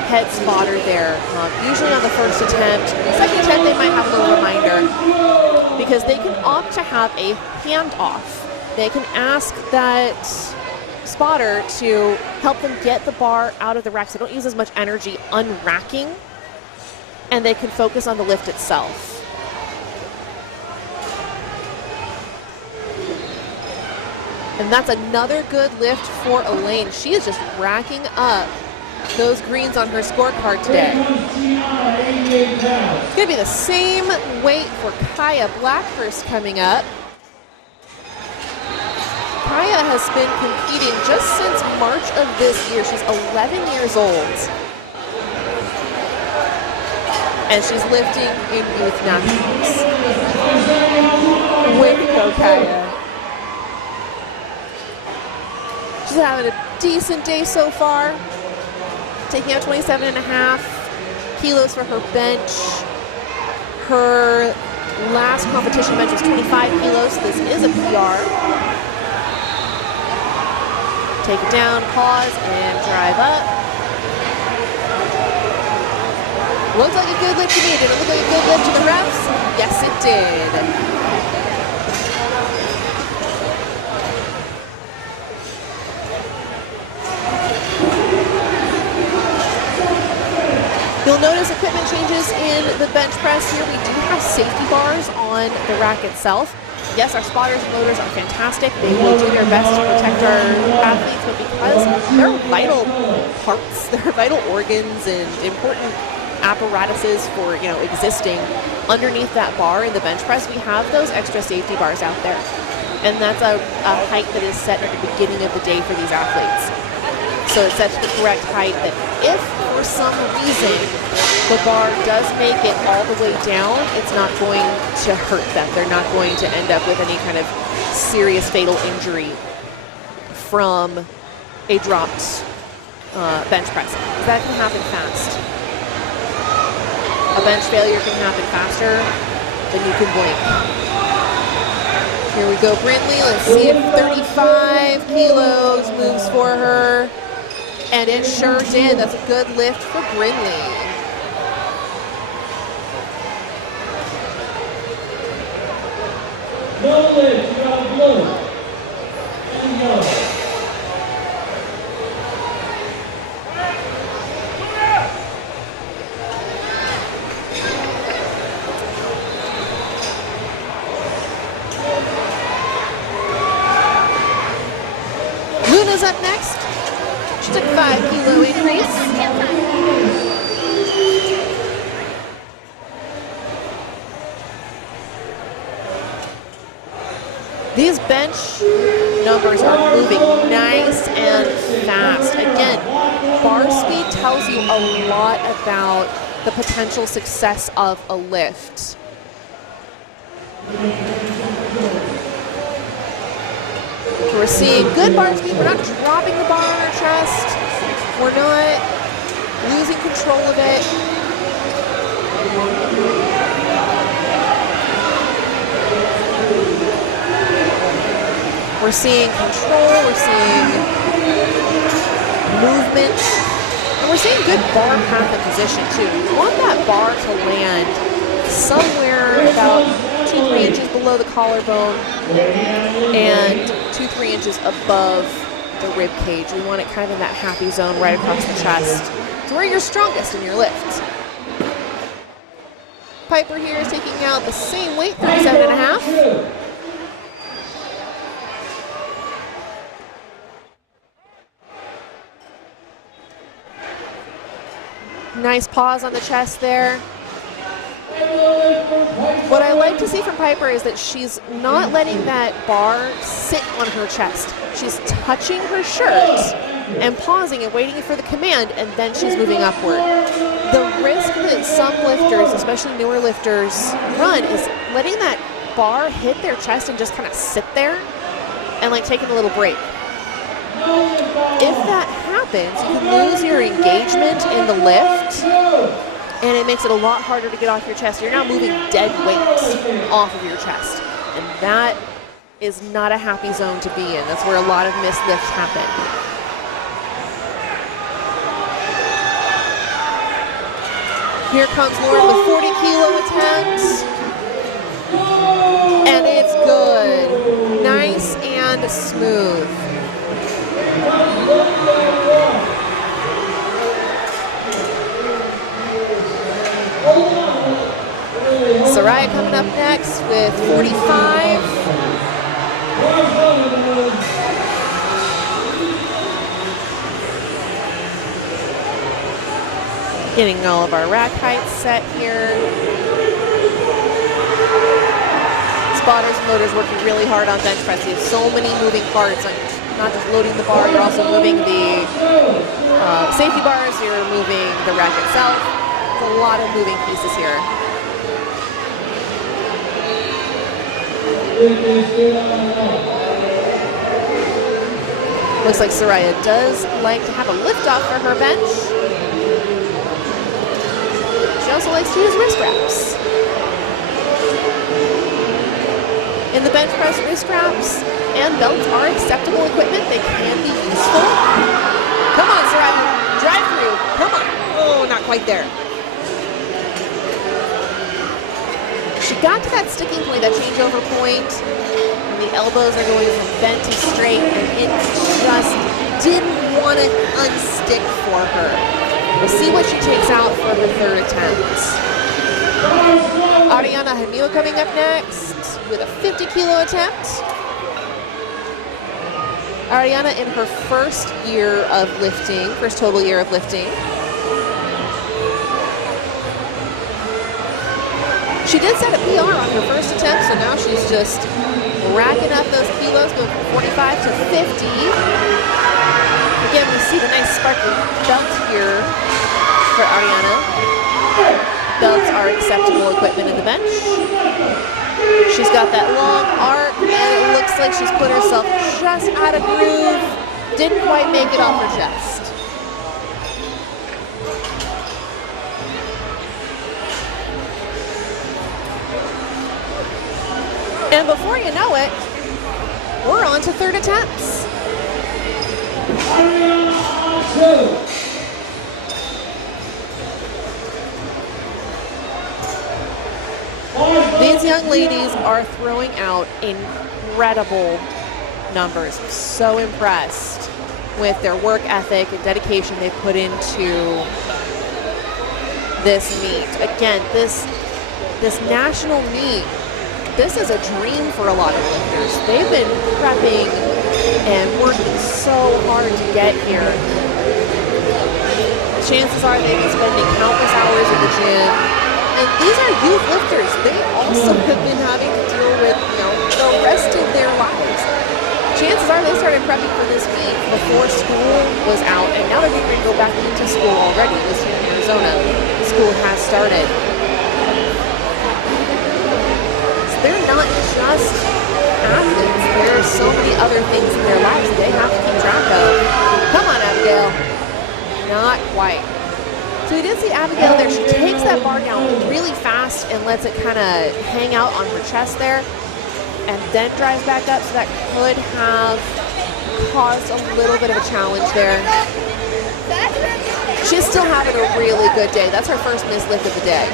head spotter there. Usually on the first attempt. Second attempt, they might have a little reminder because they can opt to have a handoff. They can ask that spotter to help them get the bar out of the rack so they don't use as much energy unracking, and they can focus on the lift itself. And that's another good lift for Elaine. She is just racking up those greens on her scorecard today. It's going to be the same weight for Kaya Blackhurst coming up. Kaya has been competing just since March of this year. She's 11 years old. And she's lifting in youth nationals. Way to go, Kaya. She's having a decent day so far. Taking out 27.5 kilos for her bench. Her last competition bench was 25 kilos, so this is a PR. Take it down, pause, and drive up. Looks like a good lift to me. Did it look like a good lift to the refs? Yes, it did. You'll notice equipment changes in the bench press here. We do have safety bars on the rack itself. Yes, our spotters and loaders are fantastic. They will do their best to protect our athletes, but because they're vital parts, they're vital organs and important apparatuses for, you know, existing underneath that bar in the bench press, we have those extra safety bars out there. And that's a height that is set at the beginning of the day for these athletes. So it's set to the correct height that if for some reason the bar does make it all the way down, it's not going to hurt them. They're not going to end up with any kind of serious fatal injury from a dropped bench press. That can happen fast. A bench failure can happen faster than you can blink. Here we go, Brindley. Let's see if 35 kilos moves for her. And it sure did. That's a good lift for Brindley. No lift, you got blue. And yellow. Luna's up next. She took a 5 kilo increase. These bench numbers are moving nice and fast. Again, bar speed tells you a lot about the potential success of a lift. We're seeing good bar speed. We're not dropping the bar on our chest. We're not losing control of it. We're seeing control, we're seeing movement, and we're seeing good bar path and position too. We want that bar to land somewhere about 2-3 inches below the collarbone and 2-3 inches above the rib cage. We want it kind of in that happy zone right across the chest. It's where you're strongest in your lift. Piper here is taking out the same weight, 37.5. Nice pause on the chest there. What I like to see from Piper is that she's not letting that bar sit on her chest. She's touching her shirt and pausing and waiting for the command, and then she's moving upward. The risk that some lifters, especially newer lifters, run is letting that bar hit their chest and just kind of sit there and like taking a little break. If that happens, you can lose your engagement in the lift, and it makes it a lot harder to get off your chest. You're now moving dead weight off of your chest, and that is not a happy zone to be in. That's where a lot of missed lifts happen. Here comes Lauren with 40 kilo attempts, and it's good. Nice and smooth. Soraya coming up next with 45. Getting all of our rack heights set here. spotters and loaders working really hard on bench press. You have so many moving parts. Not just loading the bar, you're also moving the safety bars, you're moving the rack itself. It's a lot of moving pieces here. Looks like Soraya does like to have a lift off for her bench. She also likes to use wrist wraps. In the bench press, wrist wraps and belts are acceptable equipment. They can be useful. Come on, Soraya, drive through. Come on. Oh, not quite there. She got to that sticking point, that changeover point, and the elbows are going from bent to straight, and it just didn't want to unstick for her. We'll see what she takes out for her third attempt. Ariana Hamil coming up next with a 50-kilo attempt. Ariana in her first year of lifting, first total year of lifting. She did set a PR on her first attempt, so now she's just racking up those kilos, going from 45 to 50. Again, we see the nice sparkly belt here for Ariana. Belts are acceptable equipment in the bench. She's got that long arc, and it looks like she's put herself just out of groove. Didn't quite make it off her chest. And before you know it, we're on to third attempts. These young ladies are throwing out incredible numbers. I'm so impressed with their work ethic and dedication they put into this meet. Again, this national meet, this is a dream for a lot of lifters. They've been prepping and working so hard to get here. Chances are they've been spending countless hours in the gym. And these are youth lifters. They also have been having to deal with, the rest of their lives. Chances are they started prepping for this meet before school was out, and now they're going to go back into school already this year in Arizona. School has started. They're not just athletes. There are so many other things in their lives that they have to keep track of. Come on, Abigail. Not quite. So we did see Abigail there. She takes that bar down really fast and lets it kind of hang out on her chest there, and then drives back up. So that could have caused a little bit of a challenge there. She's still having a really good day. That's her first missed lift of the day.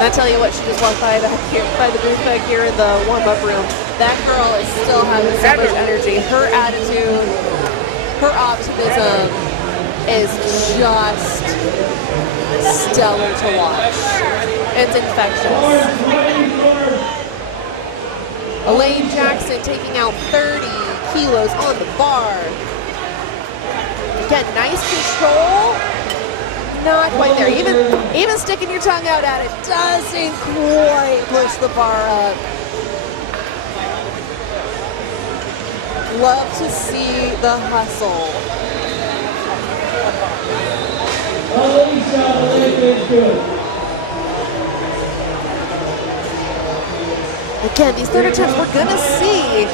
And I tell you what, she just walked by back here, by the booth back here in the warm-up room. That girl is still having so much energy. Her attitude, her optimism is just stellar to watch. It's infectious. Elaine Jackson taking out 30 kilos on the bar. Again, nice control. Not quite there. Even sticking your tongue out at it doesn't quite push the bar up. Love to see the hustle. Again, these third attempts, we're going to see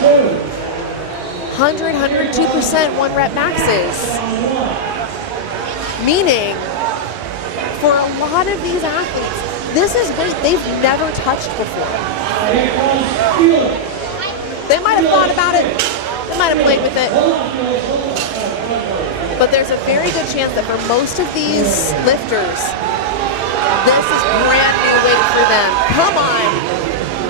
100, 102% one rep maxes. Meaning, for a lot of these athletes, this is weight they've never touched before. They might have thought about it, they might have played with it, but there's a very good chance that for most of these lifters, this is brand new weight for them. Come on!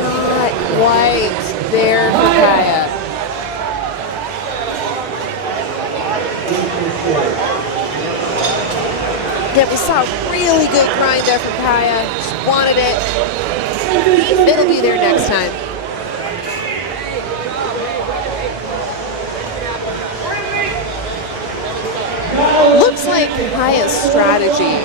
Not quite there for Kaya. Yeah, we saw a really good grind there from Kaya. She wanted it. It'll be there next time. Looks like Kaya's strategy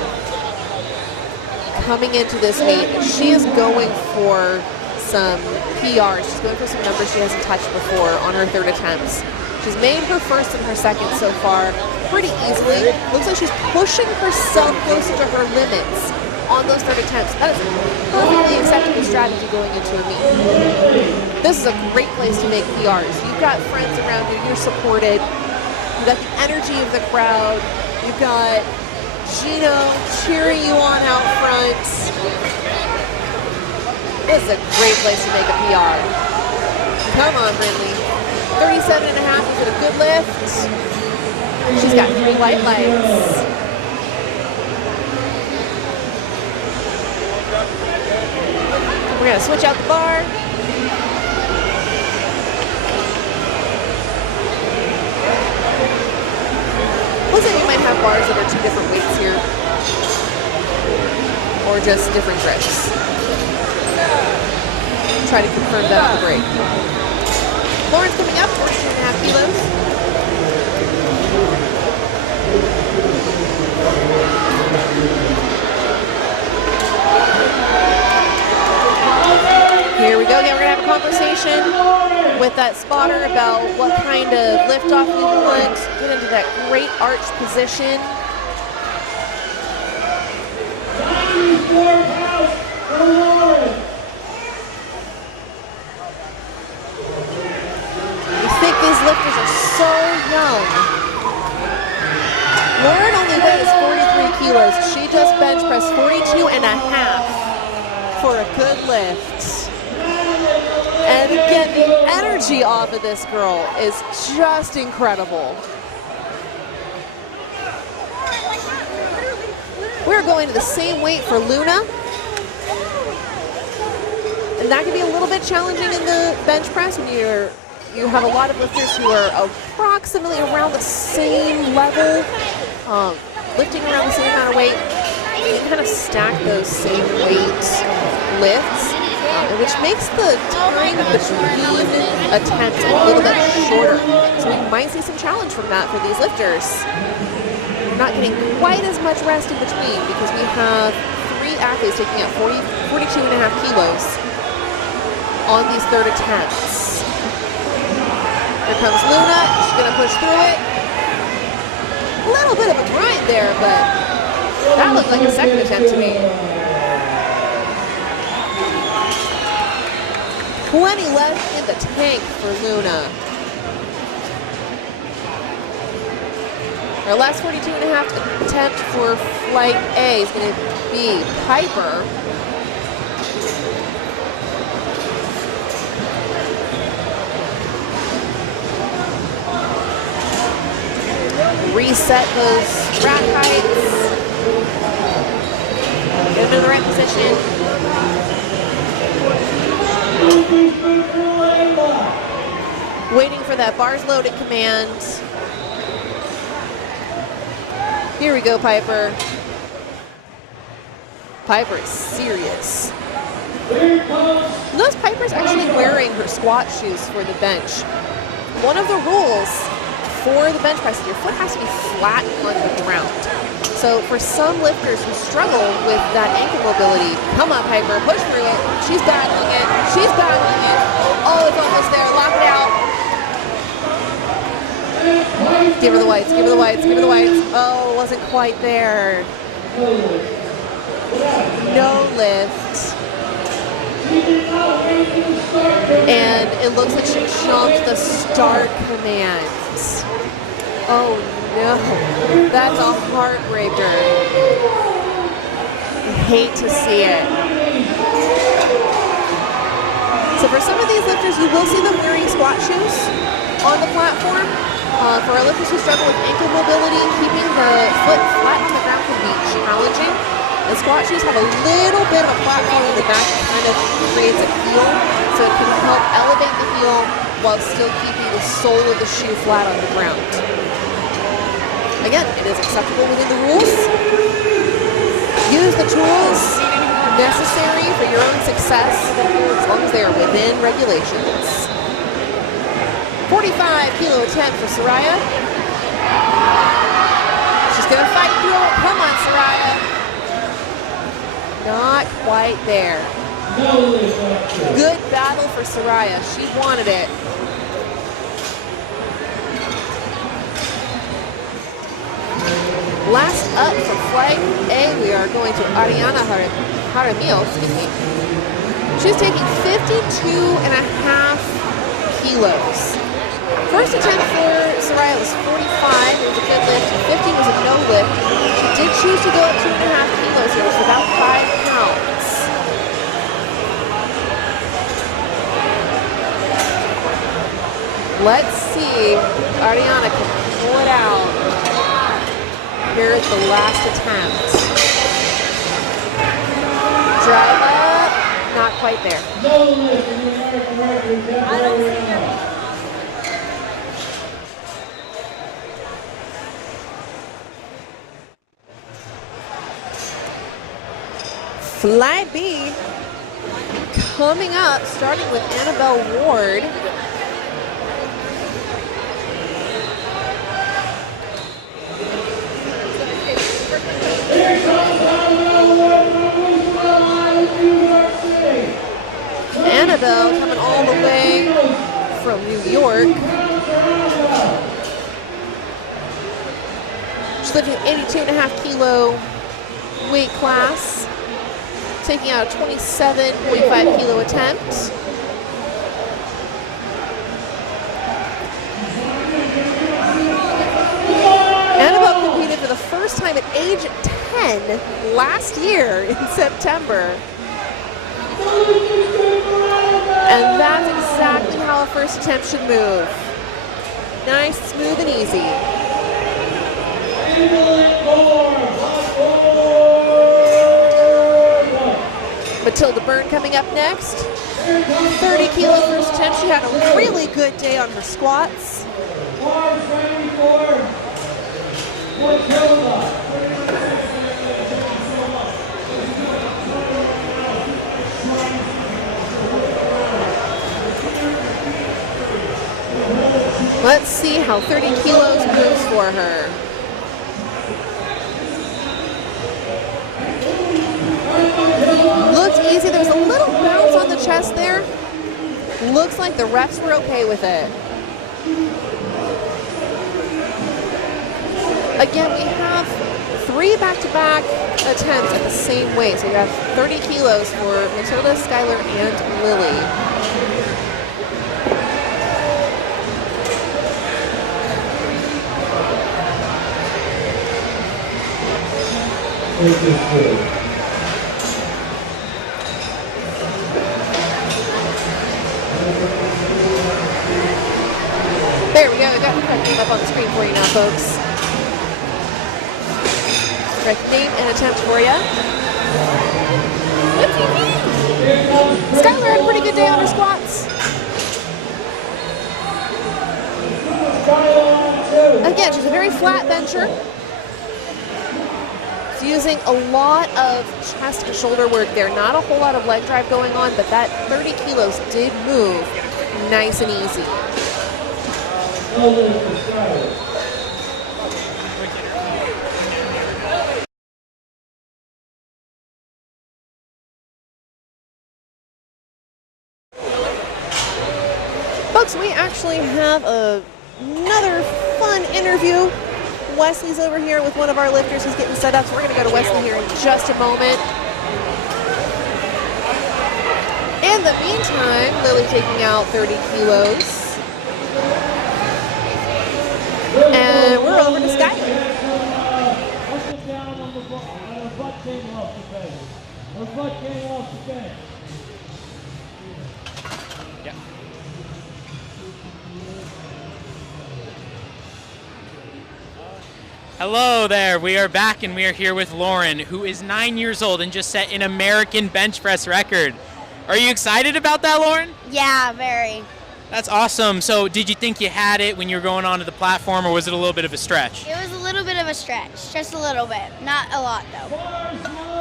coming into this meet, she is going for some PRs. She's going for some numbers she hasn't touched before on her third attempts. She's made her first and her second so far pretty easily. Looks like she's pushing herself closer to her limits on those third attempts. That is a perfectly acceptable strategy going into a meet. This is a great place to make PRs. You've got friends around you, you're supported. You've got the energy of the crowd. You've got Gino cheering you on out front. This is a great place to make a PR. Come on, Brindley. 37 and a half, is it a good lift? She's got 3 white lights. We're gonna switch out the bar. Looks like you might have bars that are 2 different weights here. Or just different grips. Try to confirm that on the break. Lauren's coming up, 42.5 kilos. Here we go. Yeah, we're gonna have a conversation with that spotter about what kind of liftoff we want. Get into that great arch position. You think these lifters are so young. Lauren only weighs 43 kilos. She just bench pressed 42 and a half for a good lift. And again, the energy off of this girl is just incredible. We're going to the same weight for Luna. And that can be a little bit challenging in the bench press when you have a lot of lifters who are approximately around the same level, lifting around the same amount of weight. You can kind of stack those same weight lifts, which makes the time between attempts a little bit shorter. So we might see some challenge from that for these lifters. Not getting quite as much rest in between because we have 3 athletes taking up 42.5 kilos on these third attempts. Here comes Luna. She's going to push through it. A little bit of a grind there, but that looked like a second attempt to me. 20 left in the tank for Luna. Our last 42.5 attempt for flight A is going to be Piper. Reset those rack heights. Get them in the right position. Waiting for that bars loaded command. Here we go, Piper. Piper is serious. Notice Piper's actually wearing her squat shoes for the bench. One of the rules for the bench press is your foot has to be flat on the ground. So for some lifters who struggle with that ankle mobility, come on, Piper, push through it. She's battling it. She's battling it. Oh, it's almost there. Lock it out. Give her the whites, give her the whites, give her the whites. Oh, wasn't quite there. No lift. And it looks like she jumped the start command. Oh no, that's a heartbreaker. I hate to see it. So for some of these lifters, you will see them wearing squat shoes on the platform. For our lifters who struggle with ankle mobility, keeping the foot flat to the ground can be challenging. The squat shoes have a little bit of a platform in the back that kind of creates a heel, so it can help elevate the heel while still keeping the sole of the shoe flat on the ground. Again, it is acceptable within the rules. Use the tools necessary for your own success, as long as they are within regulations. 45 kilo attempt for Soraya. She's gonna fight through it. Come on, Soraya. not quite there. Good battle for Soraya. She wanted it. Last up for flight A, we are going to Ariana Jaramillo, excuse me. She's taking 52.5 kilos. First attempt for Soraya was 45, it was a good lift, 50 was a no lift. She did choose to go up 2.5 kilos, it was about 5 pounds. Let's see if Ariana can pull it out. Here at the last attempt. Drive up, not quite there. Flight B coming up, starting with Annabelle Ward. Annabelle coming all the way from New York. She's lifting an 82.5 kilo weight class, taking out a 27.5 kilo attempt. Annabelle competed for the first time at age 10 last year in September. And that's exactly how a first attempt should move. Nice, smooth, and easy. Matilda Byrne coming up next. 30 kilo first attempt. She had a really good day on her squats. Let's see how 30 kilos moves for her. Looked easy. There was a little bounce on the chest there. Looks like the refs were okay with it. Again, we have 3 back-to-back attempts at the same weight. So we have 30 kilos for Matilda, Skylar, and Lily. There we go. I got the correct name up on the screen for you now, folks. Correct name and attempt for you. Skylar had a pretty good day on her squats. Again, she's a very flat bencher. She's using a lot of chest and shoulder work there. Not a whole lot of leg drive going on, but that 30 kilos did move nice and easy. Folks, we actually have another fun interview. Wesley's over here with one of our lifters. He's getting set up, so we're going to go to Wesley here in just a moment. In the meantime, Lily taking out 30 kilos. And we're over to Skylar. Yeah. Hello there, we are back and we are here with Lauren, who is 9 years old and just set an American bench press record. Are you excited about that, Lauren? Yeah, very. That's awesome. So did you think you had it when you were going onto the platform, or was it a little bit of a stretch? It was a little bit of a stretch, just a little bit. Not a lot, though.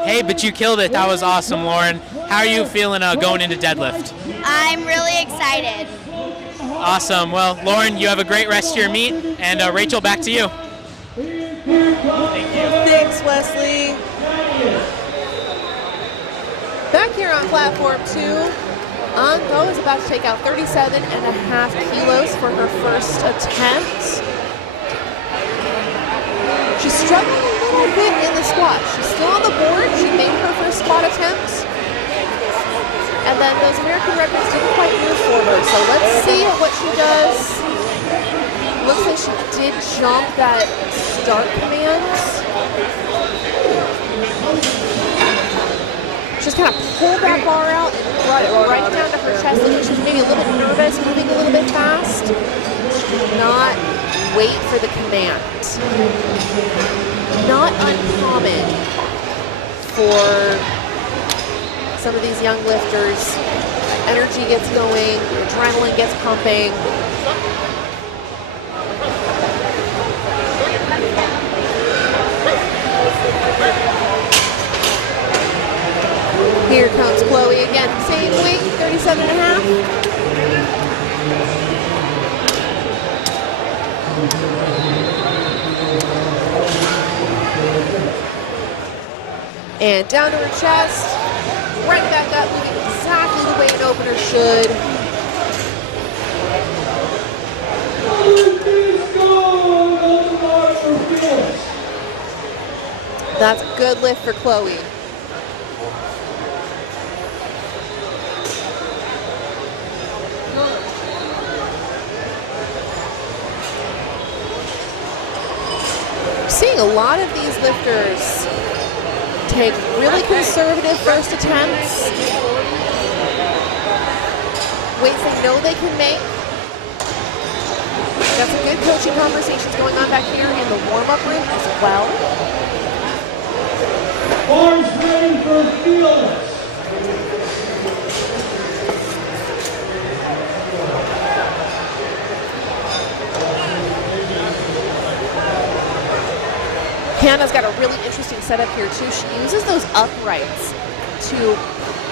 Hey, but you killed it. That was awesome, Lauren. How are you feeling going into deadlift? I'm really excited. Awesome. Well, Lauren, you have a great rest of your meet, and Rachel, back to you. Thank you. Thanks, Wesley. platform 2. Anko is about to take out 37.5 kilos for her first attempt. She struggled a little bit in the squat. She's still on the board. She made her first squat attempt. And then those American records didn't quite move for her. So let's see what she does. Looks like she did jump that start command. Just kind of pulled that bar out and brought it right down to her chest. Looks like she was maybe a little bit nervous, moving a little bit fast. She did not wait for the command. Not uncommon for some of these young lifters. Energy gets going, adrenaline gets pumping. Here comes Chloe again, same weight, 37.5. And down to her chest, right back up, moving exactly the way an opener should. That's a good lift for Chloe. Seeing a lot of these lifters take really conservative first attempts, weights they know they can make. Got some good coaching conversations going on back here in the warm-up room as well. Bars ready for fearless. Hannah's got a really interesting setup here too. She uses those uprights to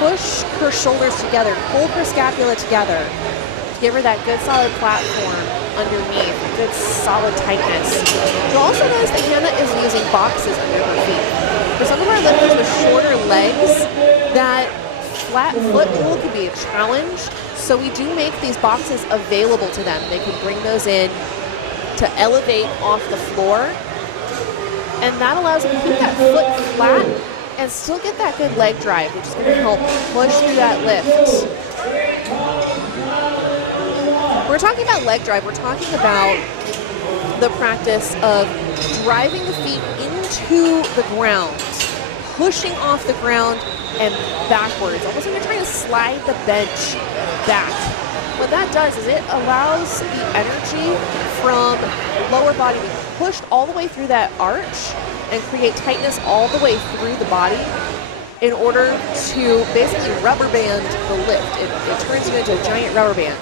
push her shoulders together, hold her scapula together, give her that good solid platform underneath, good solid tightness. You'll also notice that Hannah is using boxes under her feet. For some of our lifters with shorter legs, that flat foot rule can be a challenge, so we do make these boxes available to them. They can bring those in to elevate off the floor. And that allows them to keep that foot flat and still get that good leg drive, which is going to help push through that lift. We're talking about leg drive. We're talking about the practice of driving the feet into the ground, pushing off the ground and backwards, almost like you're trying to slide the bench back. What that does is it allows the energy from lower body to be pushed all the way through that arch and create tightness all the way through the body in order to basically rubber band the lift. It turns you into a giant rubber band.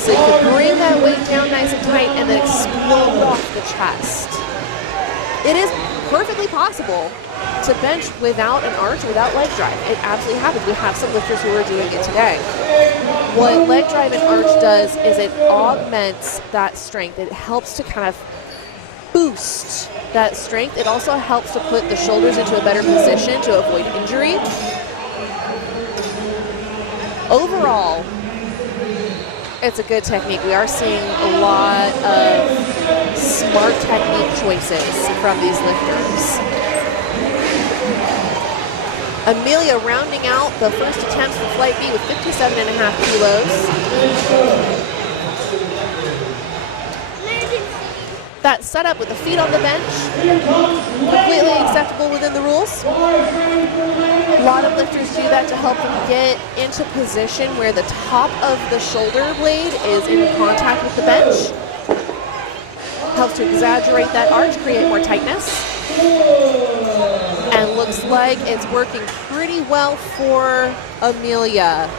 So you can bring that weight down nice and tight and then explode off the chest. It is perfectly possible to bench without an arch, without leg drive. It absolutely happens. We have some lifters who are doing it today. What leg drive and arch does is it augments that strength. It helps to kind of boost that strength. It also helps to put the shoulders into a better position to avoid injury. Overall, it's a good technique. We are seeing a lot of smart technique choices from these lifters. Amelia rounding out the first attempts for Flight B with 57.5 kilos. That setup with the feet on the bench, completely acceptable within the rules. A lot of lifters do that to help them get into position where the top of the shoulder blade is in contact with the bench. Helps to exaggerate that arch, create more tightness. And looks like it's working pretty well for Amelia.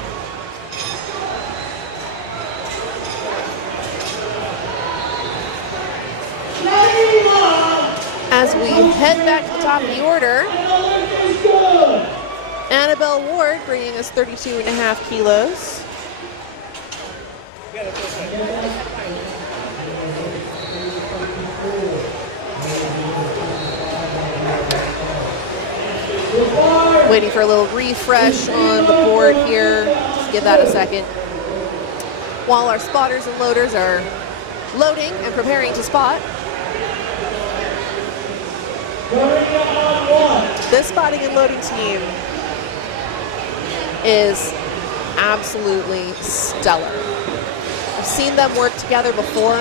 As we head back to the top of the order, Annabelle Ward bringing us 32.5 kilos. The bar Waiting for a little refresh on the board here. Just give that a second. While our spotters and loaders are loading and preparing to spot. This spotting and loading team is absolutely stellar. I've seen them work together before.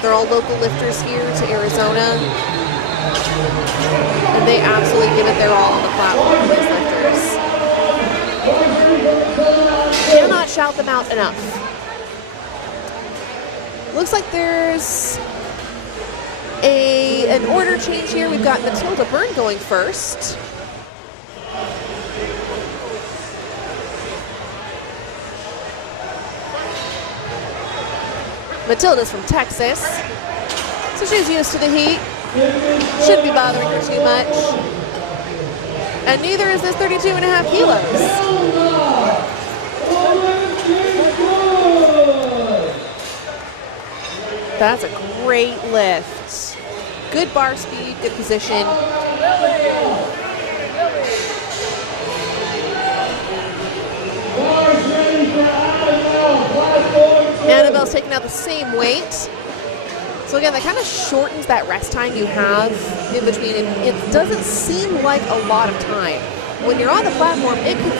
They're all local lifters here to Arizona. And they absolutely give it their all on the platform for these lifters. Cannot shout them out enough. Looks like there's an order change here. We've got Matilda Byrne going first. Matilda's from Texas, so she's used to the heat. Shouldn't be bothering her too much. And neither is this 32.5 kilos. That's a great lift. Good bar speed, good position. Annabelle's taking out the same weight. So again, that kind of shortens that rest time you have in between. It doesn't seem like a lot of time. When you're on the platform, it can